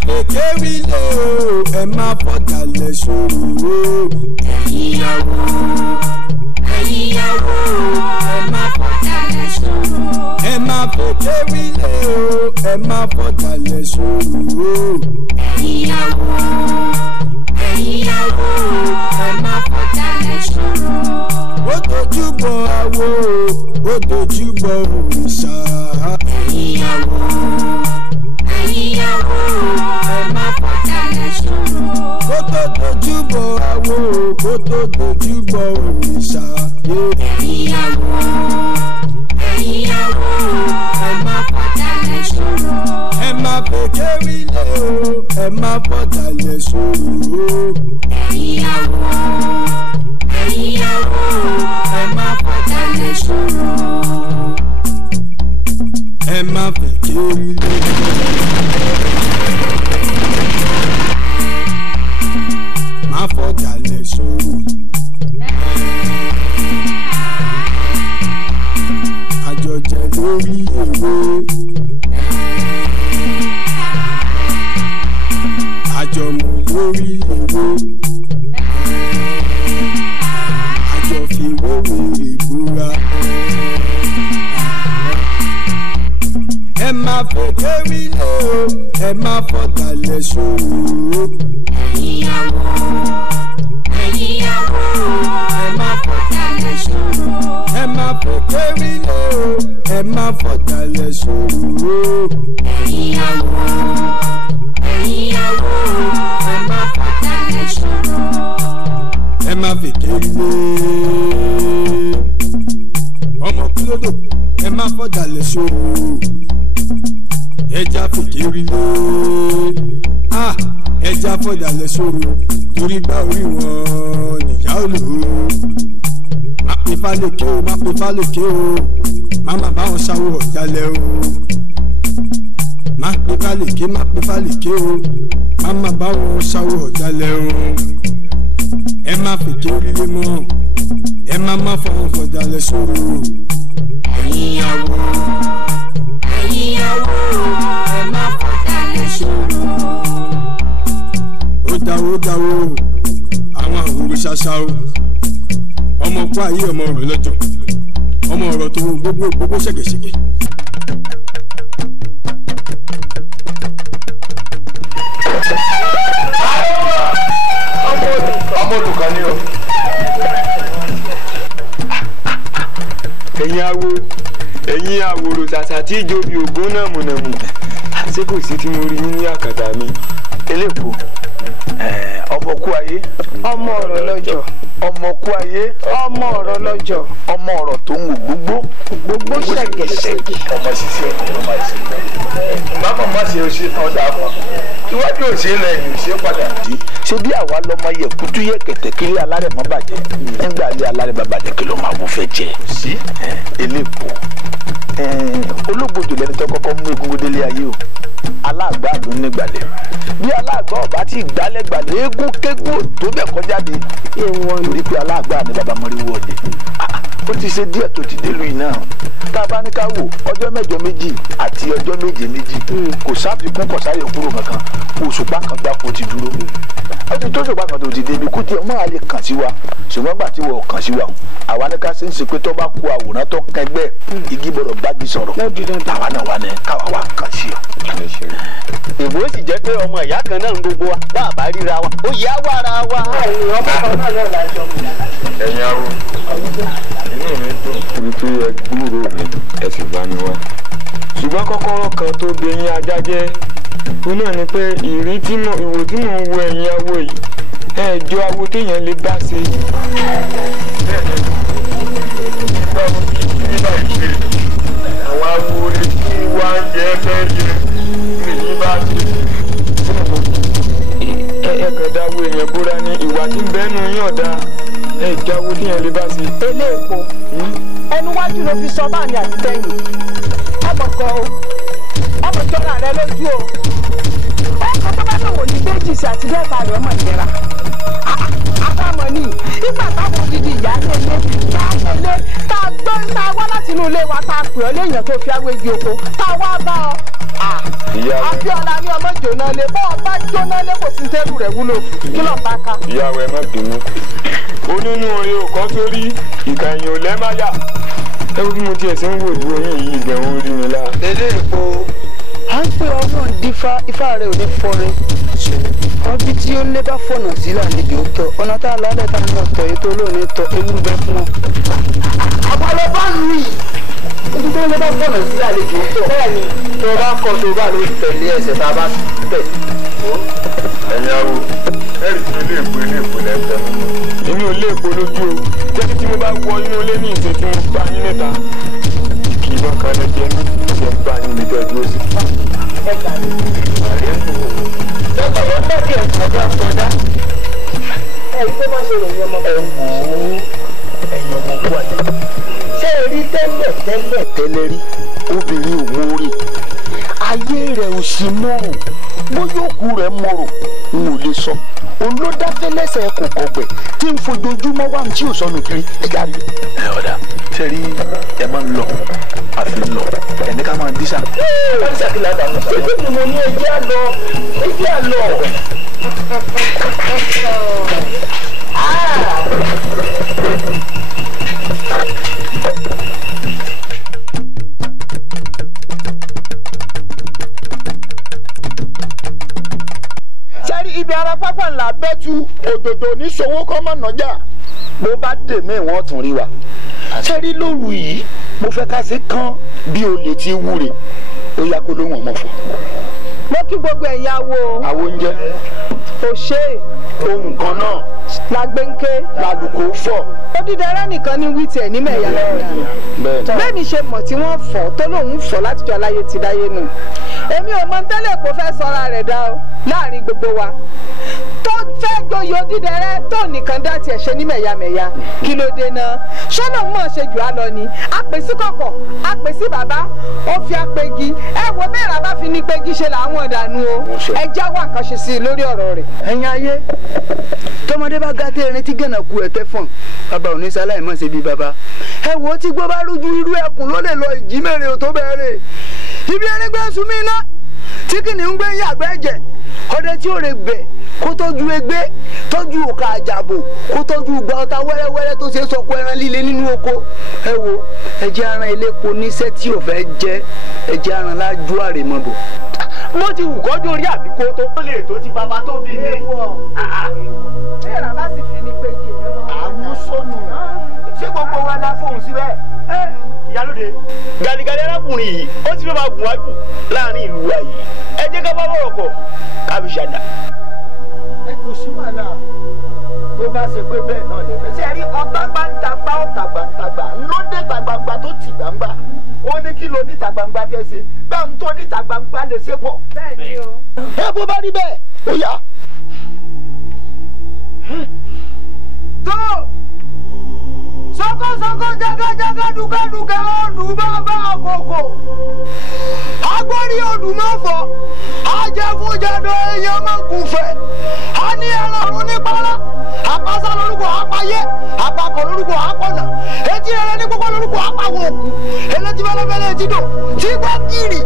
fèké wílé o ẹ má fọ̀dàlẹ̀ ṣòro o. ẹ̀yìnyàwó ẹ má fọ̀dàlẹ̀ ṣòro. ẹ má fèké wílé o ẹ má fọ̀dàlẹ̀ ṣòro o. ẹ̀yìnyàwó ẹ má fọ̀dàlẹ̀ ṣòro. ó dojúbọ awo ó dojúbọ òrìṣà. ẹ̀yìnyàwó ẹ má fọ̀dàlẹ̀ ṣòro. ó tó dojúbọ awo ó tó dojúbọ òrìṣà. ẹ̀yìnyàwó ẹ má fọ̀dàlẹ̀ ṣòro. ẹ má fèké wílé o ẹ má fọ̀dàlẹ̀ ṣòro. ẹ̀yìnyàwó ẹ má fọ̀dàlẹ̀ ṣòro. ẹ má fèké wílé. má fọ̀dàlẹ̀ ṣòro. àjọjẹ lórí ewé. àjọmú lórí ewé. àjọfìwéwé ìbúra. ẹ má fèké wílé o ẹ má fọ̀dàlẹ̀ ṣòro. ẹ̀yìnyàwó ẹ má fọ̀dàlẹ̀ ṣòro. ẹ má fèké wílé o ẹ má fọ̀dàlẹ̀ ṣòro. ẹ̀yìnyàwó ẹ má fọ̀dàlẹ̀ ṣòro. ẹ má fèké wílé ọmọ kúlódò ẹ má fọ̀dàlẹ̀ ṣòro. ẹja fèké wílé ẹja fọ̀dàlẹ̀ ṣòro torí gbá orí wọn nìyá ò lò ó. má pe fálèké o má pe fálèké o má má bá wọn ṣàwọ ọ̀dàlẹ̀ o. má pe fálèké má pe fálèké o má má bá wọn ṣàwọ ọ̀dàlẹ̀ o. ẹ má fèké wílé mọ́ ẹ má má fọwọ́ fọ̀dàlẹ̀ ṣòro. ẹ̀yìnyàwó ẹ má fọ̀dàlẹ̀ ṣòro. ó dáwó àwọn àwòrán ṣaṣa o. ọmọ kó ayé ọmọ ọ̀rọ̀ lọ́jọ́ ọmọ ọ̀rọ̀ tó gbogbo ṣẹ̀gẹ̀ṣẹ̀gẹ̀. ọmọ olùkọ́ ni o. ẹ̀yin àwòrò ṣàṣà tí ìjòbi ògún náà mùnàmù ṣé kò sí tí mo rí ní àkàtà mi. eléèkó ọmọ kú ayé ọmọ ọ̀rọ̀ lọ́jọ́ ọmọ kú ayé ọmọ ọ̀rọ̀ lọ́jọ́ ọmọ ọ̀rọ̀ tó ń wò gbogbo ṣẹ̀gẹ̀ṣẹ̀gẹ̀. ọmọ ṣiṣẹ́ ọmọ ìṣẹ́ màmá má ṣe ṣe tán dáa fún iwájú òṣè lẹ́yìn òṣè padà. ṣé bí àwa lọmọ yẹ kutu yẹ kẹtẹkẹlẹ alárẹ̀mọ bàjẹ́ nígbà alẹ́ alárẹ̀mọ bàjẹ́ kí ló máa wọ fẹ́ jẹ. eléèkó olóògbòjò lẹni tó kọ́kọ́ mú egungun délé ayé o aláàgbà ló ń nígbàlẹ̀ bí aláàgbà ọba tí gbálẹ̀gbàlẹ̀ eégún kégún tó bẹ̀ kọjáde èèwọ̀n lórí pé aláàgbà ni bàbá mọ́ríwó ọ̀dẹ ó ti ṣe díẹ̀ tó ti délùú iná tá a bá ní ká wò ọjọ́ mẹ́jọ méjì àti ọjọ́ méje méjì kò sáfikún kò sáyọ kúrò kankan òṣùpá kan gbáko ti dúró ó ti tó òṣùpá kan tó ti débi kó tiẹ̀ mọ́ àlè kàn sí wa ṣùgbọ́n gbà tí wọ́n kàn sí wa àwa ní ká ṣe ń ṣe pé tó bá kó àwòrán tó kẹgbẹ́ igi gbọ́dọ̀ bági sọ̀rọ̀ àwa náà wà ní káwa wà kàn sí ọ. ìbò sì jẹ́ pé ọmọ ìyá kan náà ń gbogbo wa bá a bá ríra wa ó yá wàrà wa. ẹ̀yin arú inú mi dùn wípé ẹ gbúrò mi ẹ sì bá mi wá ṣùgbọ́n kọ́kọ́rọ́ kan tó de yín ajá jẹ́ òun náà ni pé ìwò tí mò ń wo ẹ̀yin awo yìí ẹ jọ awo téèyàn lè bá ṣe. àwọn awo orí tí wá ń jẹ fẹ́ yẹ èyí bá ṣe. ẹ kàn dáwọ́ èèyàn búra ní ìwà tí ń bẹ́nu yín ọ̀dà ẹ jáwó téèyàn lè bá ṣe. eléèpo ẹnu wájú ló fi sọ báà ní àtìtẹ́yìn ọmọ kan o ọmọ jọra rẹ lójú o ọkọ tó bá lọ́wọ́ ní méjì sí àti bẹ́ẹ̀ parí ọmọ ìlera àbámọ̀ ní ìgbà táwọn odidi ìyá lélẹ̀ tá a gbọ́ tá a wá láti inú ilé wa tá a pè ọ́ léèyàn tó fi awégi oko tá a wá bá ọ Abíọ́lá ní ọmọ jóná lé bọ́ ọba jóná lé kò sí tẹ́rù rẹ̀ wúlò kí ló bá ká. ìyàwó ẹ má bínú onínú orin ò kọ́ sórí ìkànnì ò lẹ́máyà ẹ wo bí mo tiẹ̀ ṣe ń wò ìdúró yín yìí gan-an orí mi lá. eléèpo à ń pè ọlọ́run dífá ifá rẹ̀ ò ní fọ́re ọbí tí ó lé bá fọ̀nà sílẹ̀ níbi ó tọ́ ọ̀nà tá a lálẹ́ tá a lọ tọ̀ ètò olóòní tọ́ ewu bẹ́ fún wọn. àbálọ bá lù í ibi tó lé bá fọ̀nà sílẹ̀ níbi ó tọ́ bẹ́ẹ̀ ni tó bá kọ́ tó bá ló tẹ̀lé ẹsẹ̀ tá a bá tẹ̀. ẹ̀yàwó ẹ̀rì tí eléèpo lẹ́tẹ̀ èmi ò léèpo lójú o jẹ́kí tí mo bá wọ inú ilé ní ìsìn tí mo bá yín níta kì í bọ́ kan lẹ́jẹ̀ ní ìṣẹ̀ ń bá yín níbi ẹ̀dúró sí. ṣé ẹ rí tẹ́lẹ̀ rí obìnrin ò mórí ayé rẹ̀ ò sí mọ́rùn bóyá òkú rẹ̀ mọ́rùn n ò lè sọ òun ló dáfẹ́ lẹ́sẹ̀ kò kọ̀gbẹ̀ tí ń fojoojúmọ́ wá tí ò sọnù kiri ẹ̀já rí. ẹ ọ̀dà ṣe rí ẹ máa ń lọ àfi ń lọ ẹni ká máa ń dísà. wọ́n ti ṣàkíyàn àtàwọn ọ̀sán. èyí ni mo ní ẹjẹ́ àlọ́. sẹ́rí ibi ara pápá ńlá bẹ́tù òdòdó ní sowó kọ́mọ̀ nájà bó bá dè mí wọ́n tún rí wa. sẹ́rí lóru yìí mo fẹ́ ká ṣe kán bí olè ti wúre ó yá kó lóhùn ọmọ fún. mo kí gbogbo ẹ̀yin awo àwọn oúnjẹ òṣè ohun kan náà làgbẹ́ńké lálùkò fọ̀. Odídẹrẹ́ nìkan ní wí tiẹ̀ ní mẹ̀yà bẹ́ẹ̀ mi ṣe mọ̀ tí wọ́n fọ̀ tó lóun fọ̀ látijọ́ aláyé ti dáyé nù èmi ò mọ tẹ́lẹ̀ kó fẹ́ sọ́ra rẹ̀ dá o láàrin gbogbo wa tó fẹ́ joyè Odídẹrẹ́ tó nìkan dá tiẹ̀ ṣe ní mẹ̀yàmẹ̀yà kí ló dé náà ṣọ́nà mọ̀ ṣe jù á lọ ni àpèsí kọ̀kọ̀ àpèsí bàbá ó fi apegi ẹ wo bẹ́ẹ̀ rà bá fi ní pegi ṣe làwọn ọ̀dànù o ẹ já wà nǹkan ṣe sí i lórí ọ̀rọ̀ rẹ̀. ẹ̀yin ayé tọmọdé bá gàtẹ́ erin tí gànà ku ẹ̀tẹ́ fọ̀n bàbá òní sáláì mọ̀ ṣe bí bàbá ẹ wo tí gbọ́ bá rújú irú ẹkùn ló lè lọ ìjì mẹ́rin ò tó bẹ̀rẹ̀ ibi erin gbé sunmi iná tí kìnìún gbé yàgbẹ́ ẹ̀jẹ̀ ọdẹ tí ó rè bẹ̀ kó tọ́jú egbé tọ́jú òkà àjàbò kó tọ́jú gba ọta wẹ́rẹ́wẹ́rẹ́ tó ṣe é sọkọ ẹran líle nínú oko ẹ wo ẹjẹ́ aran eléko níṣẹ́ tí ò fẹ́ jẹ́ ẹjẹ́ aran lájú àrèmọ́bọ̀. mo ti wù kọ́jú orí àbíkó tó lè tó ti bàbá tó bí mi. bẹ́ẹ̀ rà bá sì fi ní pegi àmúsọ́nù ṣé gbogbo wa la fóun síbẹ̀. ìyálóde gàdìgàdì arákùnrin yìí ó ti fẹ́ máa gùn wájú láàrin ìlú wa yìí ẹ jẹ́ ká bá bọ̀rọ̀ kọ̀ kábí ṣàdá. ẹ kò sí wàhálà tó bá ṣe pé bẹ́ẹ̀ náà lè fẹ́. ṣé ẹ rí ọgbà gbàǹtagbà ọ̀tà gbàǹtagbà ńlọdẹ gbàǹgbà tó ti gbàǹgbà ó ní kí ló níta gbàǹgbà fẹ́ ṣe bẹ́ẹ̀ ń tó níta gbàǹgbà lè ṣe pọ̀. bẹ́ẹ̀ ni o. ẹ bó bá rí bẹ́ẹ̀ ó yá. tó sọkọsọkọ jagajaga dùkẹ́dùkẹ́ ọdún bàbá àkókò agbórí ọdún mọ́fọ́ ajẹ́fúnjẹ́dọ̀ èèyàn mọ́kùnfẹ́ a ní ẹran ọ̀run nípara àpáṣá lórúkọ àpáyé àpapọ̀ lórúkọ àpọ̀nà etí ẹran ní gbogbo lórúkọ àpàwọ̀ òkú elétí fẹlẹfẹlẹ etí dò tí gbọ́ gírì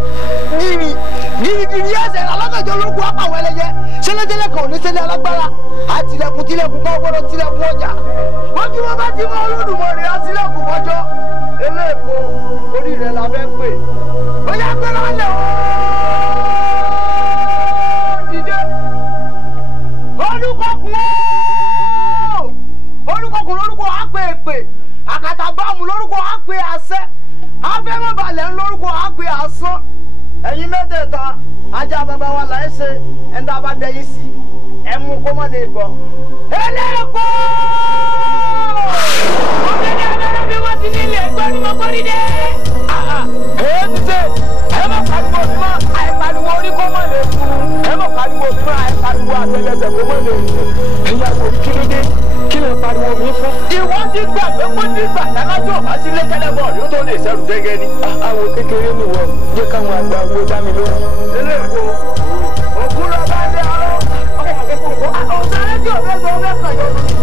ẹsẹ̀ alágbèjọ lórúkọ àpàwọ̀ ẹlẹ́yẹ sẹlẹ̀tẹ̀lẹ̀ kan ò ní ṣẹlẹ̀ alágbára àtìlẹ̀kùn tilẹ̀kùn kan gbọ́dọ̀ tilẹ̀kùn ọjà wájú wọn bá ti mọ Olódùmarè àtìlẹ̀kùn mọ́jọ́ eléèpo orí rẹ̀ la fẹ́ pè ó yá gbéra lẹ̀ ó dìde olùkọkùn lórúkọ àpè èpè àkàtàbàmù lórúkọ àpè àṣẹ afẹ́mọ̀balẹ̀ lórúkọ àpè àsán ẹ̀yin mẹ́tẹ̀ẹ̀ta ajá bàbá wa là ń ṣe ẹ̀ńdá bá dẹ́yìn sí ẹ̀mú kó má lè gbọ́. eléèpo ọ̀gẹ̀dẹ̀ abẹ́rẹ́ bí wọ́n ti ní ilé ẹ̀gbọ́n ni mo gbọ́ dídé. èyí ti ṣe ẹ má pariwo mi mọ́ àìpariwo orí kó má lè kú ẹ má pariwo mi mọ́ àìpariwo àtẹlẹsẹ̀ kó má lè kú. ẹ̀yà kò kí ló dé kí lè pariwo mi fún. ìwọ ti gbà pé kó ti gbà dánájọ́ ọ̀bá sí ilé tẹ́lẹ̀bọ̀ yóò tó lè ṣẹ́rù gẹ́gẹ́ ni. àwọn kékeré ni wọ́n jẹ́ káwọn àgbà wo dá mi lóhùn. eléèpo òkúrọ̀ bá dé ọ̀rọ̀ ọ̀sán tí ò fẹ́ sọ fẹ́ kàn yọ lórí.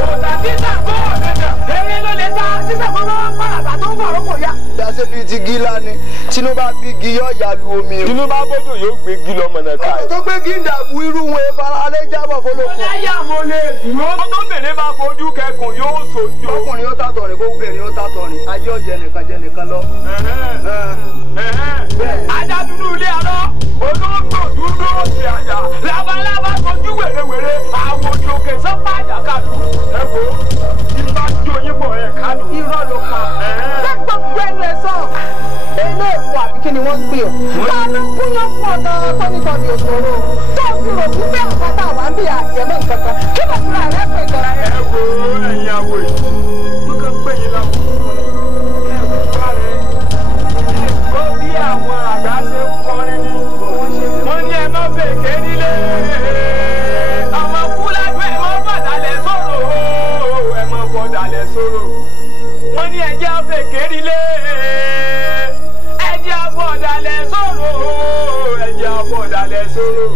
òòtà títà bọ́ ọ̀dẹ̀dẹ̀ eré ló lè ta títà bọ́ bá pàràbà tó ń bọ̀ lọ́pọ̀ ya. dáṣẹ́ bíi ti gíla ni tinú bá bígi yóò yà lu omi o. tinú bá bójú yóò gbé igi lọ́mọ náà ká. ọkọ̀ tó gbé igi ń dàbú irú wọn ìfaralé jábọ̀ fọlọ́kùn. ọláyà mo lè dúró. ọmọbìnrin bá fojú kẹkùn yóò sojú. ọkùnrin yóò tàtọ̀ ni kóbìnrin yóò tàtọ̀ ni ayé ọ̀jẹ̀ nìkan jẹ lọ. ajá dúdú ilé àlọ́ olóńgbò dúdú òsì àjà labalábá fojú wèrèwèrè àwòjò kẹsàn pàjà kàdú. ẹ wo ìbá jó yín bọ̀ ẹ̀ kàdú. irọ́ ló pa. ṣé gbogbo ẹnu ẹ sọ ilé èkó àbí kí ni wọ́n ń pè ọ́. ta ló kúnyán fún ọ̀dọ́ tóníkọ̀ọ́dì òṣòro tó fi rò wípé nǹkan tá a wà ń bí àjẹmọ́ nǹkan kan kí ló fura rẹ pè gan. ẹ wo ẹ̀yin àwò yìí mo kàn pè yín láwùjọ ẹ wò bá rẹ ó bí àwọn àgbà ṣe ń kọrin ní wọ́n ní ẹ má fèké nílé ọmọ fúlàgbé ẹ má fọdàlẹ̀ sọ̀rọ̀ ẹ má fọdàlẹ̀ sọ̀rọ̀ wọ́n ní ẹ jẹ́ fèké nílé ẹ jẹ́ fọdàlẹ̀ sọ̀rọ̀ ẹ jẹ́ fọdàlẹ̀ sọ̀rọ̀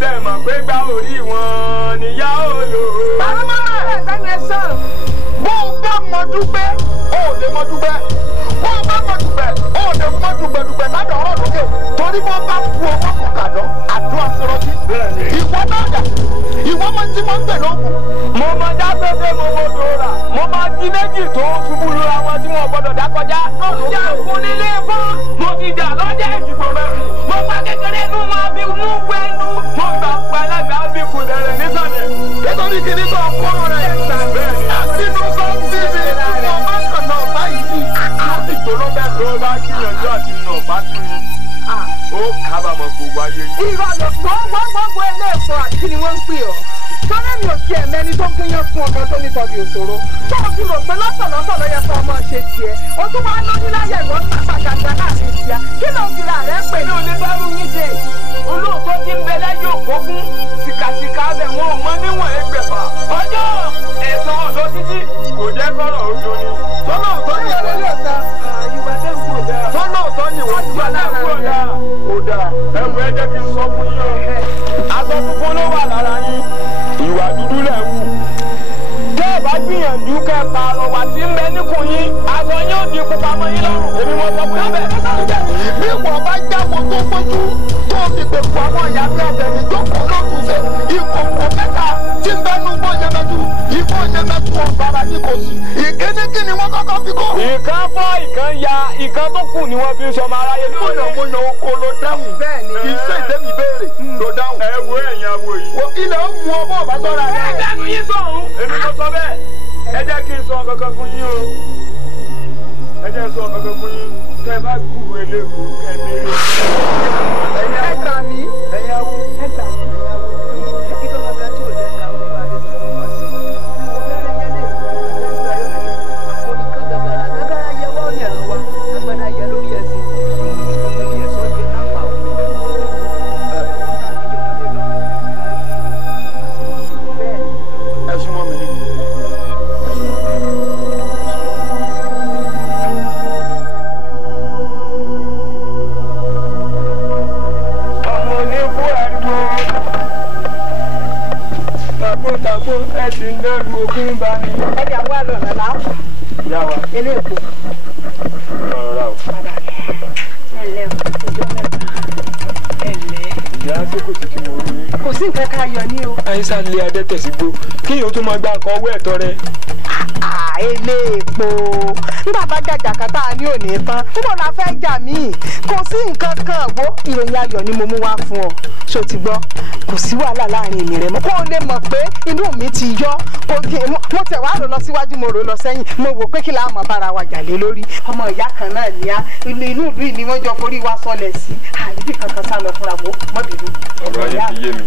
sẹmọ pé gbá orí wọn níyà ó lò. bàbá máa rẹ̀ gbẹ́nu ẹ sọ̀rọ̀. bó o bá mọ dúpẹ́ o ò lè mọ dúpẹ́ bó o bá mọ dúpẹ́ o ò lè mọ dúpẹ́ ládọ̀ ọ̀rọ̀ lókè torí bó o bá fu ọwọ́ kan kàdán àdúrà fúrọ́tì. ìwọ náà dà ìwọ mọ tí mo ń gbè lókun. mo mọ dágbére mo mọ dòrà mo máa di méjì tó ṣubú lura wọn tí wọn gbọ́dọ̀ dá kọjá. jà fún nílé fún mo ti jà lọ́jà ìdìbò rẹ̀ mo pa kékeré nù máa fi mú gbẹ́nu mo gbà pàlágbà bí kùdẹ̀rẹ̀ nísàlẹ̀. nítorí kìíní sọ kóró rẹ̀ àtinú sọ ń bí mi ìwọ bá kàn náà báyìí sí láti gbòòrò bẹ́ẹ̀ tó bá kíyànjú àti nà bá tún ní ó kábàámọ̀ gbogbo ayé yìí. irọ́ ló gbogbo ilé èkó àbí kí ni wọ́n ń pè ọ́. sọ́dọ̀ mi ò tiẹ̀ mẹ́ni tó gúnyán fún ọmọ tó ní tọ́bi òṣòro tó o fi rò pé lọ́sọ̀lọ́sọ̀ ló yẹ kó ọmọ ṣe tiẹ̀ o tún wá lóyún láyé ìwọ́n pàpàgàgbà láàrin tiẹ̀ kí ló ń fi ra rẹ̀ pè ní oníbẹ̀rù yín ṣe. olóòótọ́ ti ń bẹ lẹ́yìn òkókún sìkàsìkà bẹ̀ wọn ò mọ níwọ̀n ẹgbẹ̀fà ọjọ́ ẹ̀sán ọ̀dọ́ títí kò jẹ́ kọ́rọ̀ ojú ni. tọ́lọ́ọ̀tọ́ ni ìwọ tọ́lọ́ọ̀tọ́ ni ìwọ ìgbà náà kú ọ̀dà ọ̀dà ẹ̀wù ẹ jẹ́ kí n sọ fún yín o. aṣọ funfun ló wà lára yín ìwà dúdú lẹ̀ wù. tẹ́ ẹ bá gbìyànjú kẹ́ ẹ pa ọ̀wà tí ń bẹ níkùn yín aṣọ yóò di pupa mọ́ yín lọ́rùn èmi mo sọ fún yín bẹ́ẹ̀. bí ìwọ bá jáwọ́ tó gbójú tó fi gbèkú àwọn ìyá bí ọbẹ̀ mi jókòó lókun fẹ́ ìkòkò mẹ́ta tí ń bẹnu bọ́ yẹmẹtu ìbọn yẹmẹtu ọ̀bàrà ní kò sí ìkíní kí ni wọ́n kọ́kọ́ fi kó. ìkan fọ́ ìkan ya ìkan tó kù ni wọ́n fi ń sọmọ aráyé lónìí. mo yàn oko ló dáhùn iṣẹ́ ìdẹ́mi béèrè ló dáhùn. ẹ wo ẹ̀yin awo yìí. wo ilẹ̀ ń mu ọmọ ọba sọ́ra rẹ̀. ẹ dẹnu yín sọ̀hún èmi mo sọ bẹ́ẹ̀ ẹ jẹ́ kí n sọ kankan fún yín o ẹ jẹ́ sọ kankan fún yín tẹ́ ẹ bá gbúrò eléèkó kẹ́ ẹ léèrè. ẹ gbà mí. ẹ̀yin awo. ẹ gbà mí. ẹ ti ń dẹ́rù ogún bá ní. ẹni àwọn àlọ́ọ̀lọ́ la ń yá wa. ilé èkó. rọra o. padà ẹ lẹ́ o ìjọ mẹ́ta ẹ lẹ́. ìyá sẹ́kù tí kí mo rí. kò sí nǹkan ká yọ ní o. àyíṣà lé adẹ́tẹ̀ sí gbó kí yóò tún máa gba nǹkan ọwọ́ ẹ̀tọ́ rẹ. ilé èkó nígbà bá jàjà kátà ní òní tán níbo la fẹ́ jà míì kò sí nǹkan kan wo ìròyìn ayọ̀ ni mo mú wá fún ọ ṣó ti gbọ́ kò sí wàhálà láàrin èmi rẹ mọ́ kó o lè mọ̀ pé inú mi ti yọ mo tẹ̀ wá rò lọ síwájú mo rò lọ sẹ́yìn mo wò pé kí la mọ̀ bára wa jà lé lórí ọmọ ìyá kan náà ní á inú ìlú yìí ni wọ́n jọ forí wa sọlẹ̀ sí àríbí kankan sá lọ fúnra mọ́ bínú. ọ̀rọ̀ ayé ti yé mi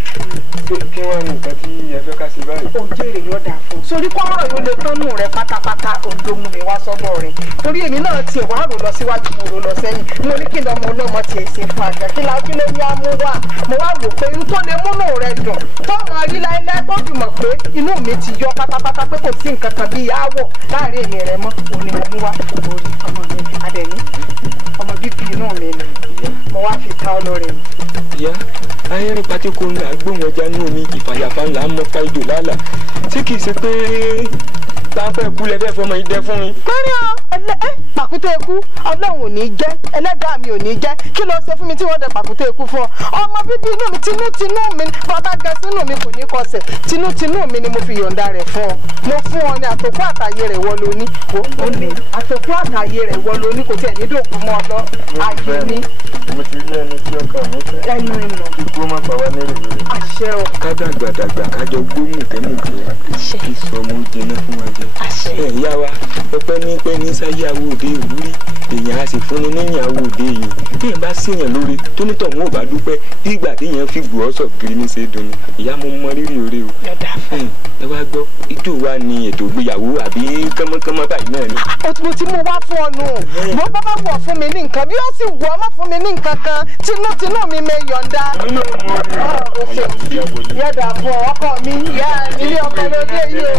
kí wọ́n ní nǹkan tí ẹ fẹ́ ká ṣe báyìí. ó jèrè yóò dáa fún un sórí kọ́rọ̀ yóò lè tán nù rẹ pátápátá òǹdómù mi wá sọ́dọ̀ rẹ̀ torí èmi náà tiẹ̀ wá rò lọ síwájú mo rò lọ sẹ́yìn mo ní kí n lọ́mọ olómọ tiẹ̀ ṣe fún àgbà kí la kí ló ní amú wá mo wá wò pé n tó lè múnú rẹ dùn tọ́mọ rí láéláé tó fi mọ̀ pé inú mi ti yọ pátápátá pé kò sí nǹkan kan bíi aáwọ̀ láàrin èmi rẹ mọ́ òní mo mú wá orí ọmọ mi Adẹ̀ní ọmọ bíbí inú mi ni mo wá fi ta ọlọ́rẹ̀ mi. ìyá ayẹ́rìn pátíkó ńlá gbóhùn ẹja ní omi ìfàyàfà ńlá mọ́ fáìdò lálà tí kìí ṣe pé pápẹ́ ikú lẹ́fẹ́ fọmọ yìí dẹ fún mi. kọ́rí ọ pàkúté ikú ọlọ́run ò ní jẹ́ ẹlẹ́dàá mi ò ní jẹ́ kí ló ṣe fún mi tí wọ́n dẹ pàkúté ikú fún ọ ọmọ bíbí inú mi tinútinú mi bàbá gẹ sínú mi kò ní kọsẹ̀ tinútinú mi ni mo fi yọ̀ǹda rẹ̀ fún ọ mo fún ọ ní àtòkú àtàyè rẹ̀ wọ lóní ó ní àtòkú àtàyè rẹ̀ wọ lóní kò tiẹ̀ ní dòkú mọ́ ọ lọ ayé mi. mo ti rí ẹni tí ọkàn mi fẹ́. ẹnu ìmọ̀. ikú má pa wá nílùú rẹ̀. àṣẹ o. ká dàgbàdàgbà kájọ gbóhùn tẹ́mùtẹ́ kí sọmọ jẹná fún wa jẹ. ẹ ìyá wa pẹpẹ ní pẹ ní sáyàwó òde ìwúrí èèyàn á sì fúnni níyàwó òde yìí bí èèyàn bá ṣèyàn lóore tó ní tọ̀hún ò bá dúpẹ́ bí ìgbà téèyàn fi gbọ́ ọ̀sọ̀ kiri ní ṣe dùn ní ìyá mo mọ rírì oore o. ẹ wá gbọ́ ijó wa ni ètò ìgbéyàwó àbí kánmọ́kánmọ́ báyìí náà ni. mo ti mú wá fún ọ nù mo bá bá wọ̀ fún mi ní nǹkan bí ó sì wọ̀ ọmọ fún mi ní nǹkan kan tinútinú mi mẹ yọ̀ǹda. yọ̀dà fún ọkọ mi ilé ọkọ lóde yìí o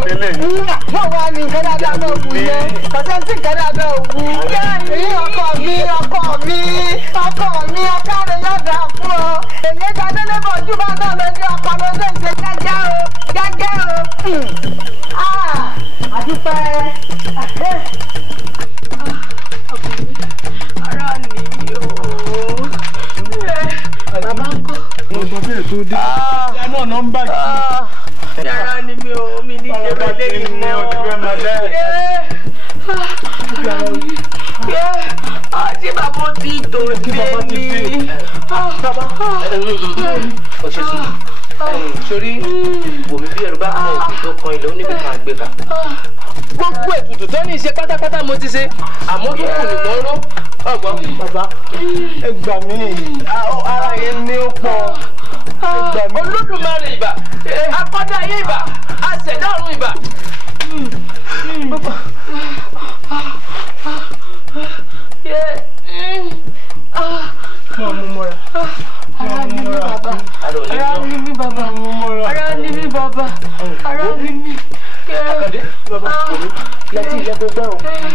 wọ́n wá ní nǹkan dáadáa náà wù yẹn kọ̀sẹ́ tí nǹkan dáadáa wù ilé ọkọ mi ọkọ rẹ̀ yọ̀dà fún ọ èyí ká délé bọ̀ ojú bá náà lóde ọkọ lóde ìṣe gẹ́gẹ́ o àdúpẹ́. ara ni mi o bàbá ń kọ́. ọgbọ́n bẹ́ẹ̀ tó dé ìyá náà nọ́ ń bàjẹ́. yàrá ni mi ò mi ní ìjọba lẹ́yìn mọ́. àti bàbá ti tò dé ní. bàbá o ṣe sùn sórí wòmí bí ẹrù bá kàn òkú tó kan ilé oníbi kan àgbékà. gbogbo ètùtù tó ní í ṣe pátápátá mo ti ṣe àmọ́ tó kù nìkan ró ọgbọ́n. bàbá ẹ gbà mí ara yẹn ní ó pọ̀ ẹ gbà mí. Olódùmarè ìbà akọ́dá ayé ìbà aṣẹ̀dá ọ̀run ìbà. Ara ni mi bàbá. Ara ni mi bàbá. Ara ni mi bàbá. Ara ni mi. Àkàndé bàbá kò ní láti ilé tó gbọ́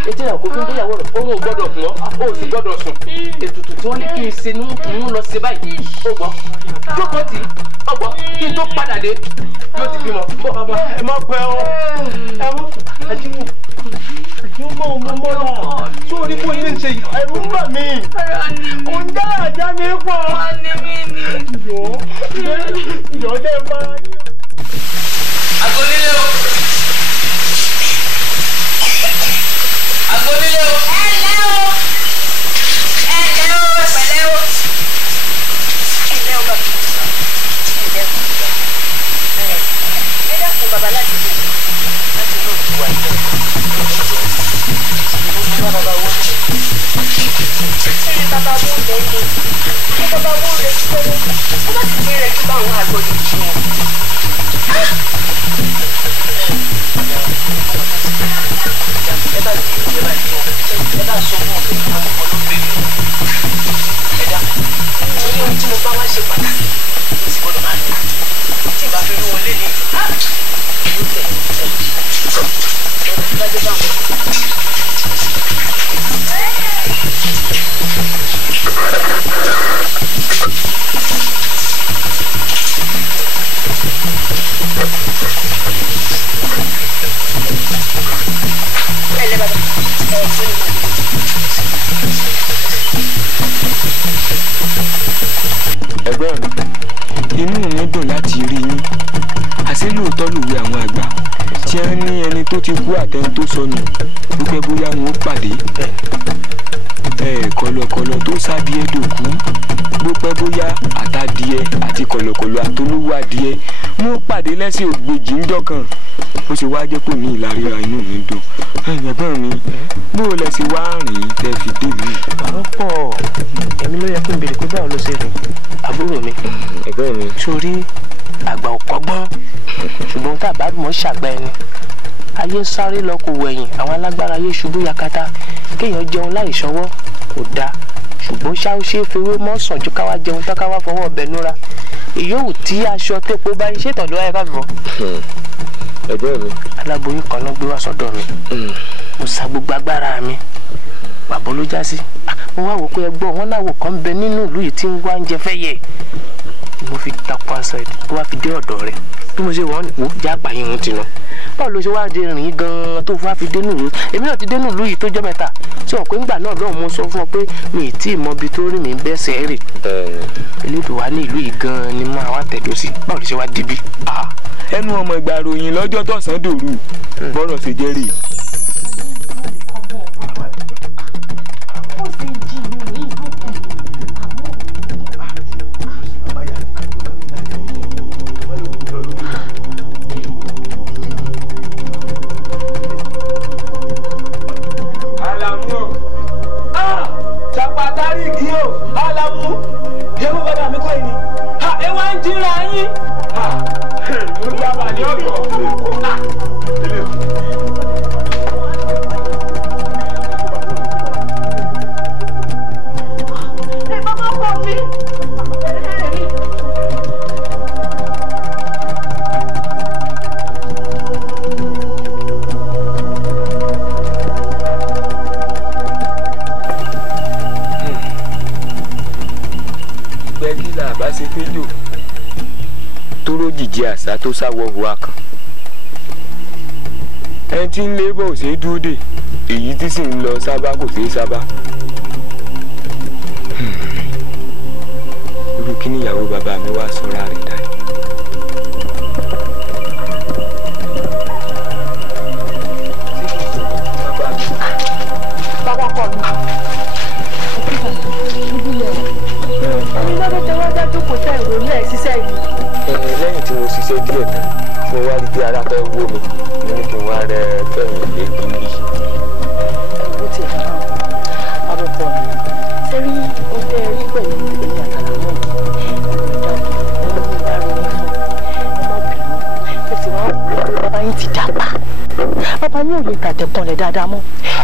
etí náà kò fún gbéyàwó rẹ̀ òun ò gbọ́dọ̀ kùn ọ́ ó sì gbọ́dọ̀ sùn ètùtù tí wọ́n ní kí n ṣe ní ń lọ sí báyìí ó gbọ́ jókòó tì ó gbọ́ kí n tó padà dé yóò ti bímọ. bàbá ẹ má pẹ́ o ẹ mú àjùmọ̀ ọmọ náà tí o ní kó yín ṣe ẹ̀rù ń bà mí. òun dá àjà mi pọ̀. yọ̀ dẹ́ bá. Agbolile o. Agbolile o. Ẹ̀lẹ́ o pẹ̀lẹ́ o. Ẹ̀lẹ́ o bàbá. Ẹ dákun bàbá láti lè òkú wa ìjọ. Bàbá wo ni? Ṣé bàbá wo ń bẹ̀ ń lè? Ṣé bàbá wo ń retí lọ́wọ́? Ó bá sì gbé rẹ̀ kí bá àwọn àgbọ̀ lè jù wọn. Ẹ bá ti ìwé bá jọ ẹ bá sọ fún ọ̀pẹ àwọn ọmọ ló gbé mi ẹ dá torí ohun tí mo bá wá ṣe pàtàkì mo sì gbọ́dọ̀ máa lò tí ìbá fi rí wọn lé ní ìlú tẹ ẹ lájẹ bá wọn. Ẹlẹ́ bàbá ẹ̀ fún mi. ẹ̀gbọ́n mi inú mi dùn láti rí yín àṣé lóòótọ́ lòwe àwọn àgbà tí wọ́n ní ẹni tó ti kú àtẹni tó sọnù wípé bóyá wọn ó pàdé kọ̀lọ̀kọ̀lọ̀ tó sábìẹ́ dòkú bó pẹ́ bóyá àtàdìẹ àti kọ̀lọ̀kọ̀lọ̀ àtolówó adìẹ wọn ó pàdé lẹ́sìn ògbèjì ńjọ́ kan ó sì wá jẹ́ pé ní ìlàríra inú mi dùn ẹ̀gbọ́n mi bó o lẹ sí wá rìn tẹ́ fi dé mi. ọ̀rọ̀ pọ̀ èmi ló yẹ kí n béèrè pé báwo ló ṣe rìn àbúrò mi. ẹ̀gbọ́n mi. sórí àgbà ò kọ́gbọ́n ṣùgbọ́n tá a bá mọ̀ ṣàgbà ẹni ayé sáré lọ kò wẹ̀yìn àwọn alágbára ayé ṣubú yakata kéèyàn jẹun láì ṣọwọ́ kò dáa ṣùgbọ́n ṣá ó ṣe é fewé mọ́ sàn ju káwá jẹun tán káwá fọwọ́ ọbẹ̀ núra ìyóòwù tí aṣọ tẹ́po bá iṣẹ́ tọ̀ ló wáyé ká fọ́. ẹ̀gbọ́n mi. aláboyún kan ló gbé wá sọ́dọ̀ mi mo sa gbogbo agbára mi bàbá ló já sí mo wá wò pé ẹgbọ́n wọn láwò kan bẹ nínú ìlú yìí tí ń wá oúnjẹ fẹ́ yẹ mo fi takò aṣọ ẹ̀ tó wá fi dé ọ̀dọ̀ rẹ̀ bí mo ṣe wọ́n wò já pààyàn ohun ti nà báwo ló ṣe wá dé rìn gan-an tó wá fi dénú ìlú èmi náà ti dénú ìlú yìí tó jẹ́ mẹ́ta ṣé wọn pé ńgbà náà lọ́hùn mo sọ fún ọ pé mi ì tí ì mọ ibi tó rí mi bẹ́sẹ̀ rè elédò wa ní ìlú yìí gan-an ni máa wá tẹ̀dọ̀ sí báwo ló ṣe wá débi. ẹnu ọmọ ìgbà ròyìn lọ́jọ́ tọ̀sán dòru bọ́rọ̀ ṣe jẹ́ rèé. àṣà tó sáwọ́ hùwà kan ẹni tí ń lé bọ̀ ò ṣeé dúró dè èyí tí sì ń lọ sábà kò ṣeé sábà irú kí ni ìyàwó bàbá mi wá sọ́ra rẹ̀ dá yìí. bàbá kọ mi níbí lẹ ní lọ́dún tí wọ́n dájú kò tẹ̀ ìròyìn ẹ̀ ṣiṣẹ́ yìí. lẹ́yìn tí mo ṣiṣẹ́ díẹ̀ tán mo wá rí pé ara fẹ́ wó mi mo ní kí n wá rẹ fẹ̀yìn lébi rí. ó ti ẹ̀ náà abọ́kọ mi ṣé rí oúnjẹ rí pẹ̀lú ẹ̀yìn àtàlà náà ẹ̀rọ ìdá ọmọ mi bá rí ní fún ọmọbìnrin ẹ sì wá wò ó bàbá yín ti dàgbà bàbá yín ò lè tàtẹ̀kùn rẹ̀ dáadáa mọ́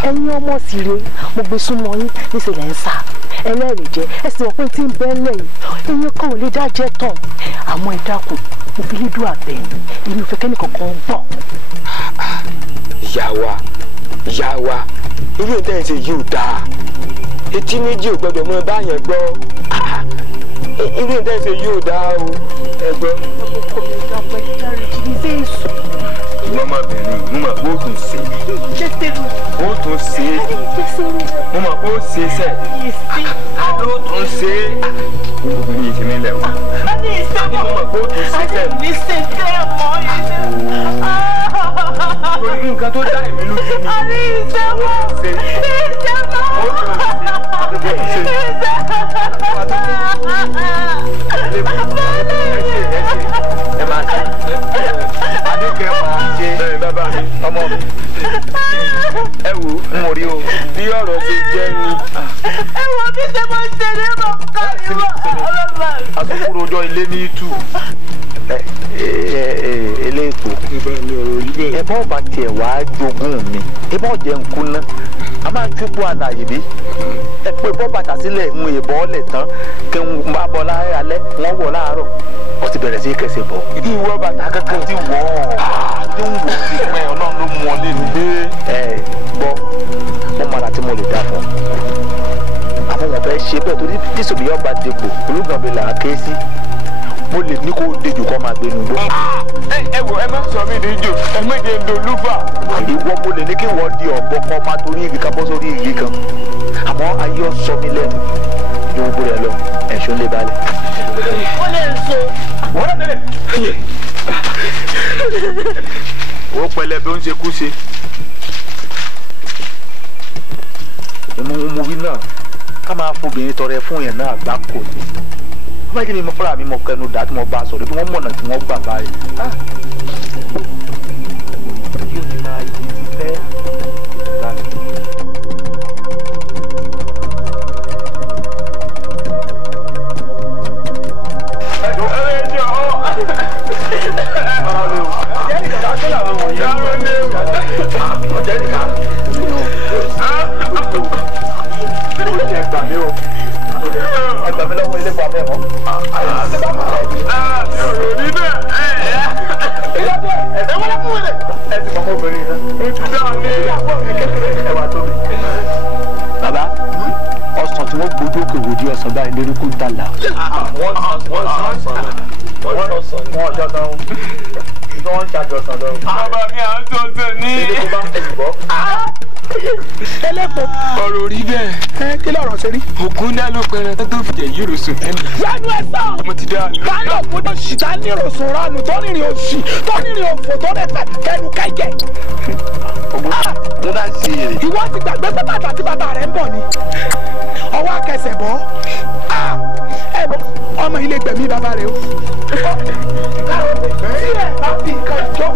ẹ̀yin ọmọ sì rè mo gbé súnmọ́ yín níṣẹ́ lẹ́ ń sá ẹlẹ́rìí jẹ́ ẹ sì wọ́n pé tí ń bẹ́ lẹ́yìn ẹ̀yin kan ò lè dá jẹ́ tán àmọ́ ẹ dákun mo fi lédùn àbẹ̀yìn inú fẹ́ kẹ́nìkan kan gbọ́. ìyá wa irú ìtẹ́ ìṣe yìí ò dáa etí méjì ò gbọdọ̀ mọ báyẹn gbọ́ irú ìtẹ́ ìṣe yìí ò dáa o ẹ gbọ́. ọkọ mi dápẹ́ dárí jí ní sẹ́ẹ̀sù. ìwọ ọmọbìnrin mo mọ̀ pé ó tún ṣe ó tún ṣe mo mọ̀ pé ó ṣe sẹ́ ó tún ṣe obìnrin yìí ti nílẹ̀ o mo mọ̀ pé ó tún ṣe sẹ́. torí nǹkan tó dá èmi lójú ni ó tún ṣe ẹ máa ṣe adékẹ́ máa ṣe bàbá mi ọmọ mi ẹ wò ń rí o bí ọ̀rọ̀ ṣe jẹ́ ni. ẹ wọ bí ṣe máa ń ṣe ní ọmọ kárí wọ ọlọ́mọ. àtúkúrò ọjọ́ ilé ní ìtù. eléèpo ẹbọ ọba tiẹ̀ wàá jogún mi ẹbọ ọjẹ nkú ná a máa ń túbọ̀ àlàyé bí ẹ pé bọ́ bàtà sílẹ̀ ń ìbọn ọ̀lẹ̀ tán kí n bá bọ́ láàárọ̀ alẹ́ wọ́n wọ̀ láàárọ̀ ó ti bẹ̀rẹ̀ sí í kẹsẹ̀ bọ̀. ìwọ bàtà kankan ti wọ̀ ọ́ tó ń wò sí pé ọlọ́run ló mú ọ nínú gbé. ẹ gbọ́ wọ́n mọ àlàtí mo lè dá fún ọ àmọ́ wọn fẹ́ ṣe bẹ́ẹ̀ torí tíṣòbí ọba dègbò olúgbàmbé là á ké sí mo lè ní kó dejò kọ́ máa gbénu gbó. ẹ wò ẹ má sọ mí dejò ẹ má jẹ ndo lúfà. ìwọ mo lè ní kí wọ́n di ọ̀bọ kọ́ máa torí igi kan bọ́ sórí igi kan àmọ́ ayé sọ mi lẹ́nu yóò gbó rẹ lọ ẹ̀ṣọ́ lè balẹ̀. ó lè so. wọ́n rẹ̀ tẹ́lẹ̀. ó pẹlẹbẹ ó ń ṣe kú ṣe. mo wí náà ká máa fobìnrin tọrẹ fún yẹn náà gbá kò ní bá jẹ́ mi mo fúnra mi mo kẹnu dá tí mo bá a sọ̀rọ̀ bí wọ́n mọ̀nà tí wọ́n gbà báyìí. yóò ti máa yí ti fẹ́ bàbá ọsàn tí wọ́n gbójú òkè wò di ọsàn báyìí lórí kó dà là. wọ́n sàn ṣàjọsán o ìgbà wọn ṣàjọsán lọ. bàbá mi à ń sọ̀tàn ní. ilé tó bá ń tẹ̀yìn bọ́. ẹlẹ́pọ̀. ọ̀rọ̀ rí bẹ́ẹ̀. kí lọ́rọ̀ ṣe rí. ògùn dá ló pẹrẹ tó fi jẹ yìí rosùn tẹ́lẹ̀. yánú ẹ sọ. mo ti dá. báyọ̀ kó tó ṣì tá ní rosùn ránù tó rìnrìn òṣì tó rìnrìn òfò tó rẹ kẹnu kẹjẹ. mo dá sí èrè. ìwọ ti gbàgbé pé bàtà tí bàbá rẹ ń bọ̀ ni ọwọ́ akẹsẹ̀ bọ́ ẹ bọ́ ọmọ ilé gbẹ̀mí bàbá rẹ o. tí ẹ bá fi nǹkan jọ